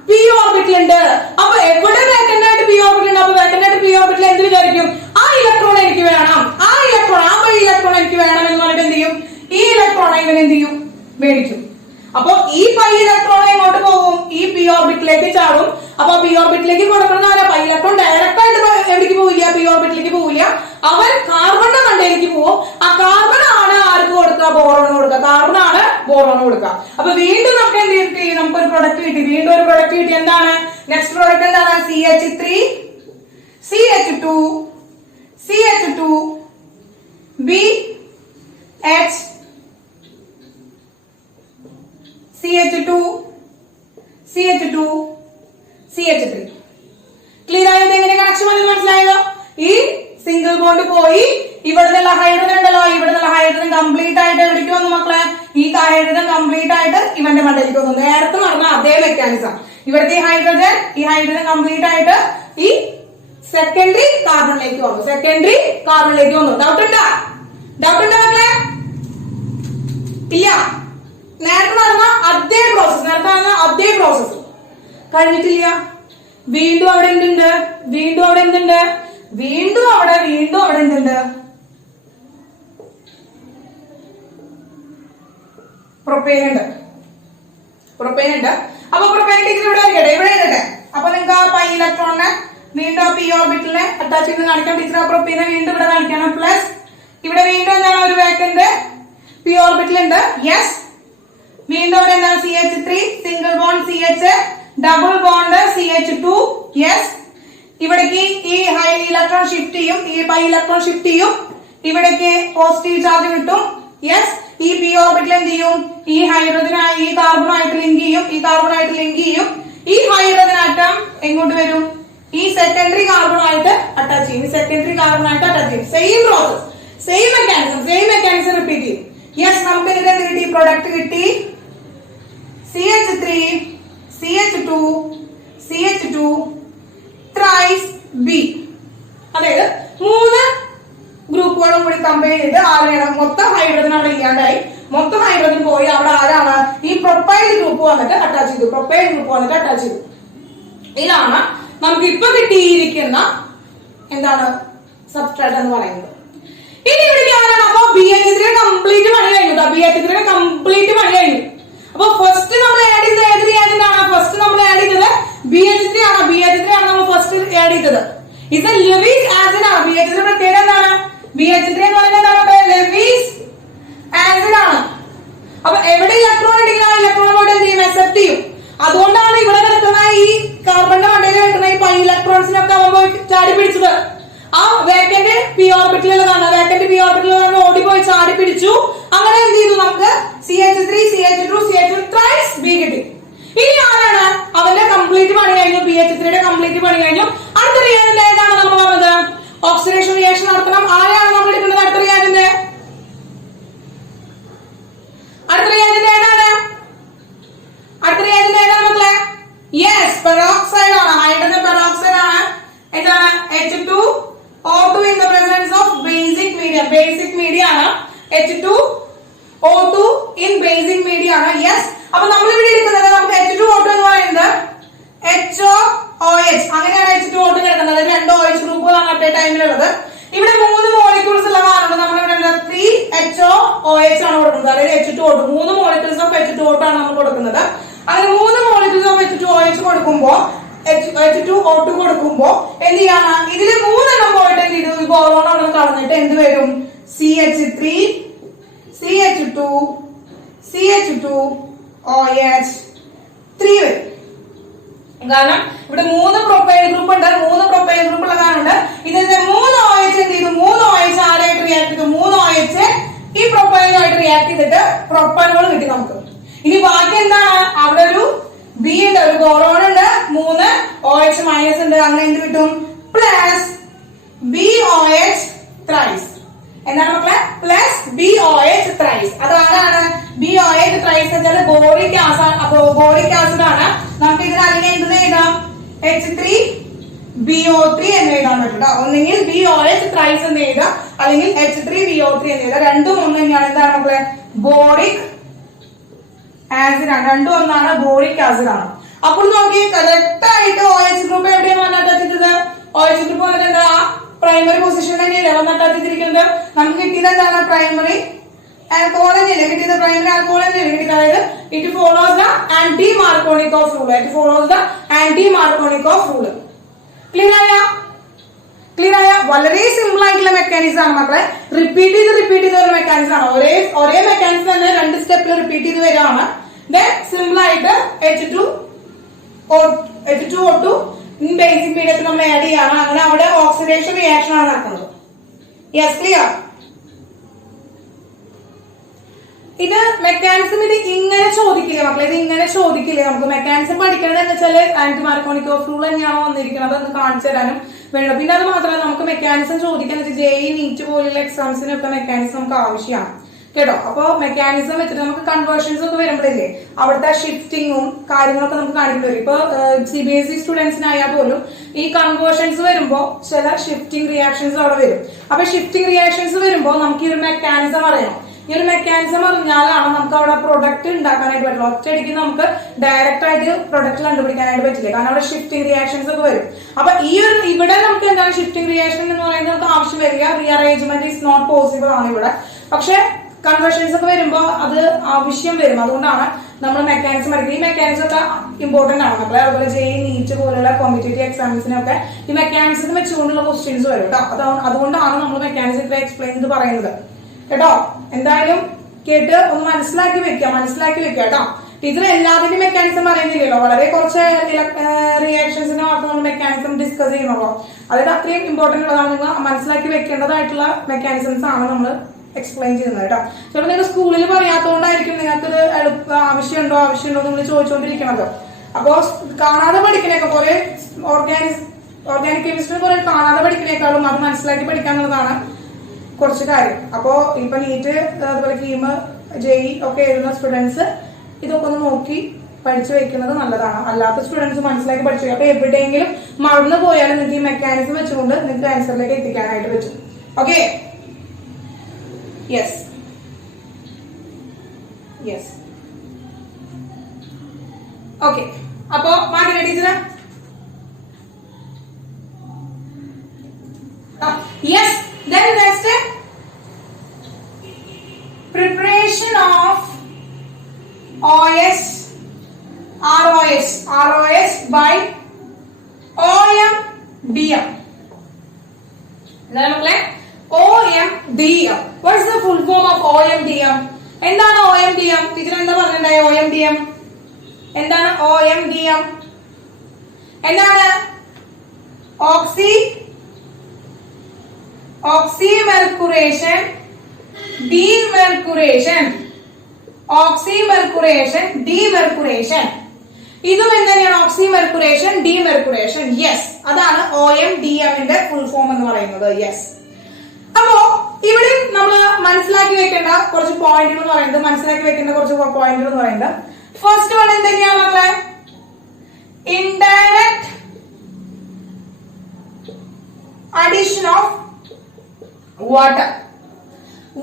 പി ഓർബിറ്റൽ ഉണ്ട്. അപ്പൊ എവിടെ വേക്കന്റ് ആയിട്ട് പി ഓർബിറ്റൽ ഉണ്ട്, അപ്പൊ വേക്കന്റ് ആയിട്ട് പി ഓർബിറ്റൽ എന്ത് വിചാരിക്കും, ആ ഇലക്ട്രോൺ എനിക്ക് വേണം, ആ ഇലക്ട്രോൺ, ആ പൈ ഇലക്ട്രോൺ എനിക്ക് വേണം എന്ന് പറഞ്ഞിട്ട് എന്ത് ചെയ്യും, ഈ ഇലക്ട്രോൺ ഇവൻ എന്ത് ചെയ്യും, മേടിക്കും. അപ്പൊ ഈ പൈ ഇലക്ട്രോൺ എങ്ങോട്ട് പോകും, ഈ പി ഓർബിറ്റിലേക്ക് ചാടും. അപ്പൊ പി ഓർബിറ്റിലേക്ക് കൊടുക്കുന്ന പൈ ഇലക്ട്രോൺ ഡയറക്റ്റ് ആയിട്ട് pi CH2 BH CH2 CH3. Clear ആയത്? എങ്ങനെ കണക്ഷൻ വന്നത് മനസ്സിലായോ? ഈ സിംഗിൾ ബോണ്ട് പോയി ഇവിടുന്നുള്ള ഹൈഡ്രജൻ ഉണ്ടല്ലോ, ഇവിടുന്നുള്ള ഹൈഡ്രജൻ കംപ്ലീറ്റ് ആയിട്ട് എവിടേക്ക് വന്നു മക്കളെ? ഈ ഹൈഡ്രജൻ കംപ്ലീറ്റ് ആയിട്ട് ഇവന്റെ മണ്ടയിലേക്ക് വന്നു. നേരത്തെ നടന്ന അതേ മെക്കാനിസം. ഇവിടുത്തെ ഈ ഹൈഡ്രജൻ കംപ്ലീറ്റ് ആയിട്ട് ഈ സെക്കൻഡറി കാർബണിലേക്ക് വന്നു. ഡൗട്ട് ഉണ്ടോ മക്കളെ? ഇല്ല. നേരത്തെ നടന്ന അതേ പ്രോസസ് കഴിഞ്ഞിട്ടില്ല. വീണ്ടും അവിടെ എന്തുണ്ട്? വീണ്ടും അവിടെ എന്തുണ്ട്? പ്രൊപ്പൈൻ ഉണ്ട്. അപ്പൊ പ്രൊപ്പൈൻ ടീച്ചർ ഇവിടെ ഇരിക്കട്ടെ. അപ്പൊ നിങ്ങൾക്ക് ആ പൈ ഇലക്ട്രോണിനെ വീണ്ടും പി ഓർബിറ്റലിനെ അറ്റാച്ച് ചെയ്ത് കാണിക്കാം. ടീച്ചർ ആ പ്രൊപ്പൈനെ വീണ്ടും ഇവിടെ കാണിക്കണം. പ്ലസ് ഇവിടെ വീണ്ടും എന്താണ് ഒരു വേക്കന്റ് പി ഓർബിറ്റൽ ഉണ്ട്. യെസ്. വീണ്ടും അവിടെ എന്താണ്? CH3 single bond CH double bond CH2. Yes. ഇവിടേക്ക് ഈ ഹൈ ഇലക്ട്രോൺ ഷിഫ്റ്റ് ചെയ്യും, ഈ പൈ ഇലക്ട്രോൺ ഷിഫ്റ്റ് ചെയ്യും, ഇവിടേക്ക് പോസിറ്റീവ് ചാർജ് കിട്ടും. യെസ്. ഈ പി ഓർബിറ്റൽ എന്ത് ചെയ്യും? ഈ ഹൈഡ്രജനായി ഈ കാർബണായിട്ട് ലിങ്ക് ചെയ്യും. ഈ ഹൈഡ്രജൻ ആറ്റം എങ്ങോട്ട് വരും? ഈ സെക്കൻഡറി കാർബണായിട്ട് അറ്റാച്ച് ചെയ്യും. Same process, same mechanism repeat ചെയ്യും. യെസ്. നമുക്ക് ഇതിന്റെ കിട്ടി, പ്രൊഡക്റ്റ് കിട്ടി. CH3 CH2 thrice B. അതായത് 3 ഗ്രൂപ്പുകളും കൂടി കമ്പൈൻ ചെയ്ത് ആരാണ്? മൊത്തം ഹൈഡ്രജൻ അവിടെ ഇല്ലാണ്ടായി. മൊത്തം ഹൈഡ്രജൻ പോയി അവിടെ ആരാണ്? ഈ പ്രൊപ്പൈൽ ഗ്രൂപ്പ് വന്നിട്ട് അറ്റാച്ച് ചെയ്തു. ഇതാണ് നമുക്ക് ഇപ്പൊ കിട്ടിയിരിക്കുന്ന എന്താണ് സബ്സ്ട്രാറ്റ് എന്ന് പറയുന്നത്. ഇനി ഇവിടേക്ക് ആരാണ്? അപ്പൊ BH3 കംപ്ലീറ്റ് പണി കഴിഞ്ഞു. അപ്പൊ ഫസ്റ്റ് നമ്മൾ ആഡ് ചെയ്തത് ഏത് റിയാജന്റ് ആണ്? ഫസ്റ്റ് നമ്മൾ ആഡ് ചെയ്തത് BH3 ആണ്. നമ്മൾ ഫസ്റ്റ് ആഡ് ചെയ്തത്. ഇത് ലെവിസ് ആസിഡ് ആണ്. BH3 പ്രത്യേകത എന്താണ്? BH3 എന്ന് പറയുന്നത് ലെവിസ് ആസിഡ് ആണ്. അപ്പൊ എവിടെ ഇലക്ട്രോൺ ഉണ്ടെങ്കിൽ ആ ഇലക്ട്രോൺ എന്ത് ചെയ്യും? അക്സെപ്റ്റ് ചെയ്യും. അതുകൊണ്ടാണ് ഇവിടെ കിടക്കുന്ന ഈ കാർബണിന്റെ മണ്ടയിൽ കിടക്കുന്ന ഈ പൈ ഇലക്ട്രോൺസിനൊക്കെ അവൻ പോയി ചാടി പിടിച്ചത്. ആ വേക്കന്റ് പി ഓർബിറ്റലുകളാണ്. ഓടിപ്പോയി ചാടി പിടിച്ചു. അങ്ങനെ എന്ത് ചെയ്തു? നമുക്ക് CH3 CH2 ത്രൈസ് B കിട്ടി. ഇനി ആരാണ്? അവന്റെ കംപ്ലീറ്റ് പണി കഴിഞ്ഞു. BH3 കംപ്ലീറ്റ് പണി കഴിഞ്ഞു. അടുത്ത റിയാജന്റ് ഏതാണ് നമ്മൾ പറഞ്ഞത്? ഓക്സിഡേഷൻ റിയാക്ഷൻ നടത്തണം. ആരെയാണ് നമ്മൾ എടുക്കുന്നത്? അടുത്ത റിയാജന്റ് ഏതാണ് മക്കളെ? യെസ്, പെറോക്സൈഡ് ആണ്. ഹൈഡ്രജൻ പെറോക്സൈഡ് ആണ്. എന്താണ്? H2O2 in the presence of basic medium ആണ്. H2O2 in basic medium ആണ്. യെസ്. അപ്പൊ നമ്മൾ ഇവിടെ എടുക്കുന്നത് നമുക്ക് H2O2 എന്ന് പറയുന്നത് HOOH. അങ്ങനെയാണ് H2O2 കിടക്കുന്നത്. 2 OH ഗ്രൂപ്പുകളാണ് അറ്റ് ടൈമിലുള്ളത്. ഇവിടെ 3 മോളിക്യൂൾസ് ഉള്ള കാരണം നമ്മൾ ഇവിടെ 3HOOH ആണ് കൊടുക്കുന്നത്. അതായത് H2O2 3 മോളിക്യൂൾസ് ഓഫ് H2O2 ആണ് നമ്മൾ കൊടുക്കുന്നത്. അങ്ങനെ 3 മോളിക്യൂൾസ് ഓഫ് H2OH കൊടുക്കുമ്പോൾ H2O2 കൊടുക്കുമ്പോ എന്ത് ചെയ്യാണ്? ഇതില് 3 എണ്ണം പോയിട്ട് എന്ത് ചെയ്തു? ബോറോൺ അവിടെ കളഞ്ഞിട്ട് എന്ത് വരും? CH3 CH2 CH2OH3 വരും. കാരണം ഇവിടെ 3 പ്രൊപ്പൈൽ ഗ്രൂപ്പ് ഉണ്ട്. 3 പ്രൊപ്പൈൽ ഗ്രൂപ്പ് ഉള്ള കാരണം ഇതിന്റെ 3 OH എന്ത് ചെയ്തു? 3 OH ആരായിട്ട് റിയാക്ട് ചെയ്തു? 3 OH ഈ പ്രൊപ്പൈലുമായിട്ട് റിയാക്ട് ചെയ്തിട്ട് പ്രൊപ്പൈനോൾ കിട്ടി നമുക്ക്. ഇനി ബാക്കി എന്താണ്? അവിടെ ഒരു B ഉണ്ട്, ഒരു ബോറോൺ ഉണ്ട്, 3 OH മൈനസ് ഉണ്ട്. അങ്ങനെ എന്ത് കിട്ടും? Plus BOH thrice. എന്താണ് മക്കളെ? Plus BOH thrice. അത് ആരാണ്? BOH ത്രൈസ് വെച്ചാൽ ബോറിക് ആസിഡ്. അപ്പൊ ബോറിക് ആസിഡ് ആണ്. നമുക്ക് ഇതിന് അല്ലെങ്കിൽ എന്ത് എഴുതാം? H3BO3 എന്ന് എഴുതാൻ പറ്റില്ല. ഒന്നെങ്കിൽ BOH ത്രൈസ് എന്ന് എഴുതാം, അല്ലെങ്കിൽ H3BO3 എന്ന് എഴുതാം. രണ്ടും ഒന്ന് തന്നെയാണ്. എന്താണ് മക്കളെ? ബോറിക് ആസിഡ് ആണ്. രണ്ടും ഒന്നാണ്, ബോറിക് ആസിഡ് ആണ്. അപ്പോൾ നോക്കി കറക്റ്റ് ആയിട്ട് OH ഗ്രൂപ്പ് എവിടെയാണ് വന്നിട്ടത്? OH ഗ്രൂപ്പ് വന്നിട്ട് എന്താ? പ്രൈമറി പൊസിഷൻ തന്നെയല്ലേ വന്നിട്ടിരിക്കുന്നത്. നമുക്ക് കിട്ടിയത് എന്താണ്? പ്രൈമറി ആൽക്കഹോൾ തന്നെയല്ലേ കിട്ടിയത്? പ്രൈമറി ആൽക്കഹോൾ തന്നെയല്ലേ കിട്ടിയത്? അതായത് it follows the anti Markovnikov rule. Clear ആയ? വളരെ സിമ്പിൾ ആയിട്ടുള്ള മെക്കാനിസം ആണ് മക്കളെ. റിപ്പീറ്റ് ചെയ്ത് ഒരു മെക്കാനിസം ആണ്. ഒരേ മെക്കാനിസം തന്നെ 2 സ്റ്റെപ്പിൽ റിപ്പീറ്റ് ചെയ്ത് വരികയാണ്. സിമ്പിൾ ആയിട്ട് H2O2 ബേസിക് മീഡിയത്തിൽ നമ്മൾ ആഡ് ചെയ്യാണ്. അങ്ങനെ അവിടെ ഓക്സിഡേഷൻ റിയാക്ഷൻ ആണ് നടക്കുന്നത്. Yes, clear? ഇത് മെക്കാനിസം ഇത് ഇങ്ങനെ ചോദിക്കില്ലേ മക്കളെ, ഇത് ഇങ്ങനെ ചോദിക്കില്ലേ? നമുക്ക് മെക്കാനിസം പഠിക്കണത് എന്ന് വെച്ചാൽ ആന്റി മാർക്കോണിക് ഓഫ് റൂൾ തന്നെയാണോ വന്നിരിക്കുന്നത് എന്ന് കാണിച്ചു തരാനും വേണം. പിന്നെ അത് മാത്രമല്ല നമുക്ക് മെക്കാനിസം ചോദിക്കാൻ ജെഇ നീറ്റ് പോലുള്ള എക്സാംസിനൊക്കെ മെക്കാനിസം നമുക്ക് ആവശ്യമാണ് കേട്ടോ. അപ്പൊ മെക്കാനിസം വെച്ചിട്ട് നമുക്ക് കൺവേർഷൻസ് ഒക്കെ വരുമ്പോഴില്ലേ അവിടുത്തെ ഷിഫ്റ്റിങ്ങും കാര്യങ്ങളൊക്കെ നമുക്ക് കാണിക്കേണ്ടി വരും. ഇപ്പൊ CBSE സ്റ്റുഡൻസിനായാൽ പോലും ഈ കൺവേർഷൻസ് വരുമ്പോൾ ചില ഷിഫ്റ്റിംഗ് റിയാക്ഷൻസ് അവിടെ വരും. അപ്പൊ ഷിഫ്റ്റിംഗ് റിയാക്ഷൻസ് വരുമ്പോൾ നമുക്ക് ഈ ഒരു മെക്കാനിസം അറിയണം. ഈ ഒരു മെക്കാനിസം അറിഞ്ഞാലാണ് നമുക്ക് അവിടെ പ്രൊഡക്റ്റ് ഉണ്ടാക്കാനായിട്ട് പറ്റില്ല. ഒറ്റയടിക്ക് നമുക്ക് ഡയറക്റ്റ് ആയിട്ട് പ്രൊഡക്റ്റ് കണ്ടുപിടിക്കാനായിട്ട് പറ്റില്ല, കാരണം അവിടെ ഷിഫ്റ്റിംഗ് റിയാക്ഷൻസ് ഒക്കെ വരും. അപ്പൊ ഈ ഒരു ഇവിടെ നമുക്ക് എന്താണ് ഷിഫ്റ്റിംഗ് റിയാക്ഷൻ എന്ന് പറയുന്നത് നമുക്ക് ആവശ്യം വരിക. റീഅറേഞ്ച്മെന്റ് ഈസ് നോട്ട് പോസിബിൾ ആണ് ഇവിടെ. പക്ഷെ കൺവേർഷൻസ് ഒക്കെ വരുമ്പോൾ അത് ആവശ്യം വരും. അതുകൊണ്ടാണ് നമ്മൾ മെക്കാനിസം പഠിക്കുന്നത്. ഈ മെക്കാനിസം ഒക്കെ ഇമ്പോർട്ടന്റ് ആണ് മക്കളെ. അതുപോലെ ജെഇ നീറ്റ് പോലുള്ള കോമ്പറ്റേറ്റീവ് എക്സാംസിനൊക്കെ ഈ മെക്കാനിസം വെച്ചുകൊണ്ടുള്ള ക്വസ്റ്റ്യൻസ് വരും കേട്ടോ. അതുകൊണ്ടാണ് നമ്മൾ മെക്കാനിസം ഇത്ര എക്സ്പ്ലെയിൻ ചെയ്ത് പറയുന്നത് കേട്ടോ. എന്തായാലും കേട്ട് ഒന്ന് മനസ്സിലാക്കി വെക്കുക കേട്ടോ. ടീച്ചർ എല്ലാത്തിനും മെക്കാനിസം പറയുന്നില്ലല്ലോ, വളരെ കുറച്ച് റിയാക്ഷൻസിന് മാത്രം നമ്മൾ മെക്കാനിസം ഡിസ്കസ് ചെയ്യുന്നുള്ളൂ. അതായത് അത്രയും ഇമ്പോർട്ടന്റ് ഉള്ളതാണ്. നിങ്ങൾ മനസ്സിലാക്കി വെക്കേണ്ടതായിട്ടുള്ള മെക്കാനിസംസ് ആണ് നമ്മൾ എക്സ്പ്ലെയിൻ ചെയ്യുന്നത് കേട്ടോ. ചിലപ്പോൾ നിങ്ങൾ സ്കൂളിൽ പറയാത്തതുകൊണ്ടായിരിക്കും നിങ്ങൾക്ക് ഇത് ആവശ്യമുണ്ടോ നിങ്ങൾ ചോദിച്ചുകൊണ്ടിരിക്കണത്. അപ്പോ കാണാതെ പഠിക്കണേക്കെ കുറെ ഓർഗാനിക് കെമിസ്ട്രി കുറെ കാണാതെ പഠിക്കണേക്കാളും അത് മനസ്സിലാക്കി പഠിക്കാന്നുള്ളതാണ് കുറച്ച് കാര്യം. അപ്പോ ഇപ്പൊ നീറ്റ് അതുപോലെ കീം ജെഇ ഒക്കെ എഴുതുന്ന സ്റ്റുഡൻസ് ഇതൊക്കെ ഒന്ന് നോക്കി പഠിച്ചു വെക്കുന്നത് നല്ലതാണ്. അല്ലാത്ത സ്റ്റുഡൻസ് മനസ്സിലാക്കി പഠിച്ചു. അപ്പൊ എവിടെയെങ്കിലും മറന്നു പോയാലും നിങ്ങൾക്ക് ഈ മെക്കാനിസം വെച്ചുകൊണ്ട് നിങ്ങൾക്ക് ആൻസറിലേക്ക് എത്തിക്കാനായിട്ട് പറ്റും. Okay, yes okay. അപ്പോ മാറ്റില്ല teacher? Yes. Then next preparation of ROS by OMDM. OMDM. What is the full form of OMDM? എന്താണ് OMDM? ടീച്ചർ എന്താ പറഞ്ഞിട്ടുണ്ടായ? OMDM എന്താണ്? OMDM എന്താണ്? oxymercuration, demercuration, demercuration. ഇതും എന്താണ്? oxymercuration, demercuration. യെസ്, അതാണ് OMDM-ന്റെ ഫുൾ ഫോം എന്ന് പറയുന്നത്. യെസ്. അപ്പോ ഇവിടെ നമ്മൾ മനസ്സിലാക്കി വെക്കേണ്ട കുറച്ച് പോയിന്റുകൾ എന്ന് പറയുന്നത് ഫസ്റ്റ് വൺ എന്തൊക്കെയാണ് നമ്മളെ? ഇൻഡയറക്റ്റ് അഡീഷൻ ഓഫ്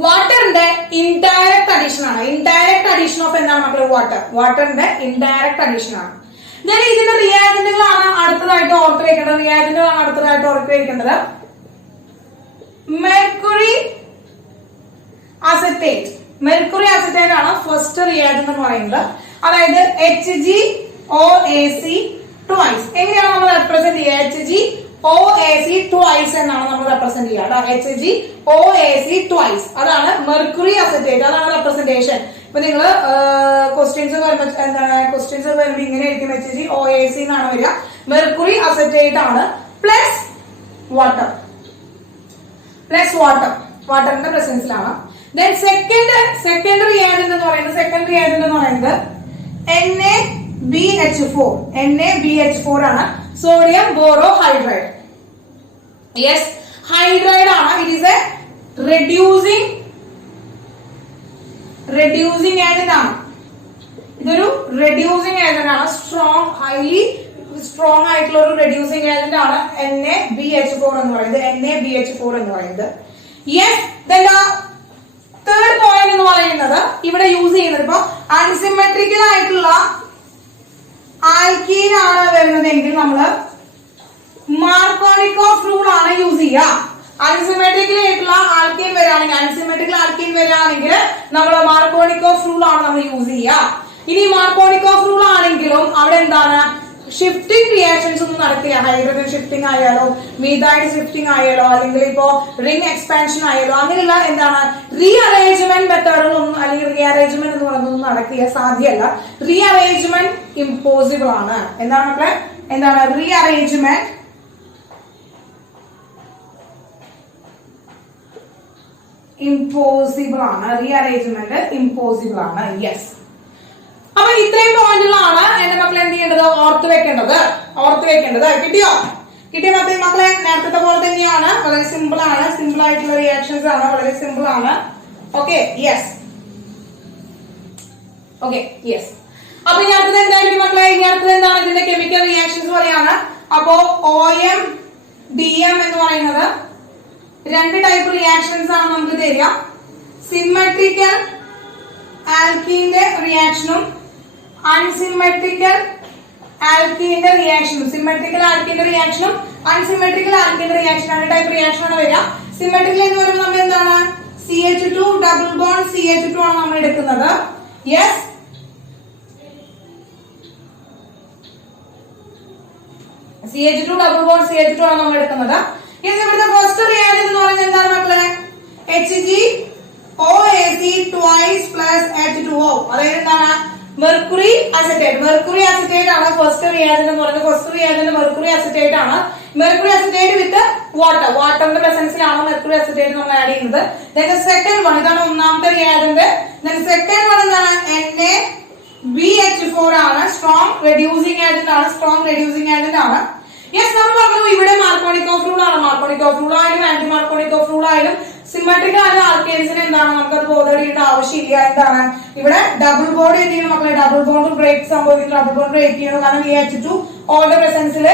വാട്ടറിന്റെ ഇൻഡയറക്റ്റ് അഡീഷൻ ആണ്. ഇൻഡയറക്റ്റ് അഡീഷൻ ഓഫ് എന്താണ് മക്കളെ? വാട്ടറിന്റെ ഇൻഡയറക്റ്റ് അഡീഷൻ ആണ്. ഞാൻ ഇതിന്റെ റിയാജന്റുകളാണ് അടുത്തതായിട്ട് ഓർത്ത് വെക്കേണ്ടത്. മെർക്കുറി അസറ്റേറ്റ് ആണ് ഫസ്റ്റ് റിയാജന്റ് എന്ന് പറയുന്നത്. അതായത് HgOAc ട്വൈസ്. എങ്ങനെയാണ് നമ്മൾ റെപ്രസെന്റ് ചെയ്യുക? HgOAc ട്വൈസ് എന്നാണ് നമ്മൾ റെപ്രസെന്റ് ചെയ്യുക. HgOAc ട്വൈസ്, അതാണ് മെർക്കുറി അസറ്റേറ്റ്, അതാണ് റെപ്രസെന്റേഷൻ. ഇപ്പൊ നിങ്ങള് ക്വസ്റ്റ്യൻസ് വരുമ്പോൾ ഇങ്ങനെ ആയിരിക്കും. HgOAc എന്നാണ് വരിക. മെർക്കുറി അസറ്റേറ്റ് ആണ് പ്ലസ് വാട്ടറിന്റെ പ്രസൻസിലാണ്. ദെൻ സെക്കൻഡ് റിയാജന്റ് എന്ന് പറയുന്നത് NaBH4 ആണ്. Sodium borohydride. Yes, hydride ആണ്. It is a reducing agent ആണ്. ഇതൊരു റെഡ്യൂസിങ് ഏജന്റ് ആണ്. ഹൈലി സ്ട്രോങ് ആയിട്ടുള്ള ഒരു റെഡ്യൂസിങ് ഏജന്റ് ആണ് NaBH4 എന്ന് പറയുന്നത്. യെസ്. തേർഡ് പോയിന്റ് എന്ന് പറയുന്നത് ഇവിടെ യൂസ് ചെയ്യുന്നത് ഇപ്പൊ അൺസിമെട്രിക്കൽ ആയിട്ടുള്ള ആൽക്കീൻ ആണ് വരുന്നതെങ്കിൽ നമ്മള് മാർക്കോണിക് ഓഫ് റൂൾ ആണ് യൂസ് ചെയ്യുക. അൺസിമെട്രിക്കൽ ആയിട്ടുള്ള ആൽക്കീൻ വരികയാണെങ്കിൽ നമ്മൾ മാർക്കോണിക് ഓഫ് റൂൾ ആണ് നമ്മൾ യൂസ് ചെയ്യുക. ഇനി മാർക്കോണിക് ഓഫ് റൂൾ ആണെങ്കിലും അവിടെ എന്താണ്? ഷിഫ്റ്റിംഗ് റിയാക്ഷൻസ് ഒന്നും നടത്തില്ല. ഹൈഡ്രജൻ ഷിഫ്റ്റിംഗ് ആയാലോ മീഥൈൽ ഷിഫ്റ്റിംഗ് ആയാലോ അല്ലെങ്കിൽ ഇപ്പോ റിംഗ് എക്സ്പാൻഷൻ ആയാലോ അങ്ങനെയുള്ള എന്താണ് റീഅറേഞ്ച്മെന്റ് മെത്തേഡുകളൊന്നും അല്ലെങ്കിൽ റീഅറേഞ്ച്മെന്റ് എന്ന് പറയുന്നതൊന്നും നടക്കില്ല, സാധ്യമല്ല. റീഅറേഞ്ച്മെന്റ് ഇമ്പോസിബിൾ ആണ്. എന്താണ് മക്കളെ? എന്താണ് റീഅറേഞ്ച്മെന്റ് ഇമ്പോസിബിൾ ആണ്. റീഅറേഞ്ച്മെന്റ് ഇമ്പോസിബിൾ ആണ്. യെസ്. അപ്പൊ ഇത്രയും പോയിന്റുകളാണ് എന്റെ മക്കളെ എന്ത് ചെയ്യേണ്ടത്? ഓർത്ത് വെക്കേണ്ടത്. കിട്ടിയോ? കിട്ടിയ മക്കളെ നേരത്തെ പോലെ തന്നെയാണ്. വളരെ സിമ്പിൾ ആണ്. സിമ്പിൾ ആയിട്ടുള്ള റിയാക്ഷൻസ് ആണ്. വളരെ സിമ്പിൾ ആണ്. ഓക്കെ. യെസ്. ഓക്കെ. യെസ്. അപ്പൊ ഇനി അടുത്തത് എന്തായിരിക്കും മക്കളെ? ഇനി അടുത്തത് എന്താണ്? ഇതിന്റെ കെമിക്കൽ റിയാക്ഷൻസ് പറയാണ്. അപ്പോ OM DM എന്ന് പറയുന്നത് രണ്ട് ടൈപ്പ് റിയാക്ഷൻസ് ആണ് നമുക്ക് തരിക. സിമെട്രിക്കൽ ആൽക്കീന്റെ റിയാക്ഷനും അൺസിമെട്രിക്കൽ ആൽക്കീന്റെ റിയാക്ഷനും. സിമെട്രിക്കൽ ആൽക്കീന്റെ റിയാക്ഷനും അൺസിമെട്രിക്കൽ ആൽക്കീന്റെ റിയാക്ഷൻ രണ്ട് ടൈപ്പ് റിയാക്ഷൻ ആണ് വരിക. സിമെട്രിക്കൽ എന്ന് പറയുമ്പോൾ നമ്മൾ എന്താണ്? CH2 ഡബിൾ ബോണ്ട് CH2 ആണ് നമ്മൾ എടുക്കുന്നത്. Yes. CH2 double bond CH2 ആണ് നമ്മൾ എടുക്കുന്നത്. ഇവിടുത്തെ ഫസ്റ്റ് റിയാക്ഷൻ എന്ന് പറയുന്നത് എന്താണ് മക്കളെ? HgOAc twice plus H2O. അതായത് എന്താണ്? Mercury acetate. മെർക്കുറി അസറ്റേറ്റ് ആണ് ഫസ്റ്റ് റിയാക്ഷൻ എന്ന് പറയുന്നത്. ഫസ്റ്റ് റിയാക്ഷൻ മെർക്കുറി അസറ്റേറ്റ് ആണ്. Mercury acetate with water. വാട്ടറിന്റെ പ്രസൻസിലാണ് മെർക്കുറി അസറ്റേറ്റ് നമ്മൾ ആഡ് ചെയ്യുന്നത്. സെക്കൻഡ് വൺ, ഇതാണ് ഒന്നാമത്തെ റിയാക്ടന്റ്. സെക്കൻഡ് വൺ എന്താണ്? NaBH4 ആണ്. സ്ട്രോങ് റെഡ്യൂസിംഗ് ഏജന്റ് ആണ്. സ്ട്രോങ് റെഡ്യൂസിംഗ് ഏജന്റ് ആണ്. യെസ്. നമ്മൾ പറഞ്ഞു ഇവിടെ മാർക്കോണിക് ഓഫ് റൂൾ ആണ്. മാർക്കോണിക് ഓഫ് റൂൾ ആയാലും ആന്റി മാർക്കോണിക് ഓഫ് റൂൾ ആയാലും സിമെട്രിക്കൽ ആയ ആൽക്കേൻസിന് എന്താണ് നമുക്കത് ബോധ ചെയ്യേണ്ട ആവശ്യമില്ല. എന്താണ് ഇവിടെ ഡബിൾ ബോണ്ട് ചെയ്യുന്ന മക്കളെ? ഡബിൾ ബോണ്ട് ബ്രേക്ക് സംഭവിക്കുന്നു. ഡബിൾ ബോണ്ട് ബ്രേക്ക് ചെയ്യുന്നു. കാരണം CH2 ഓൾഡ് പ്രസൻസിൽ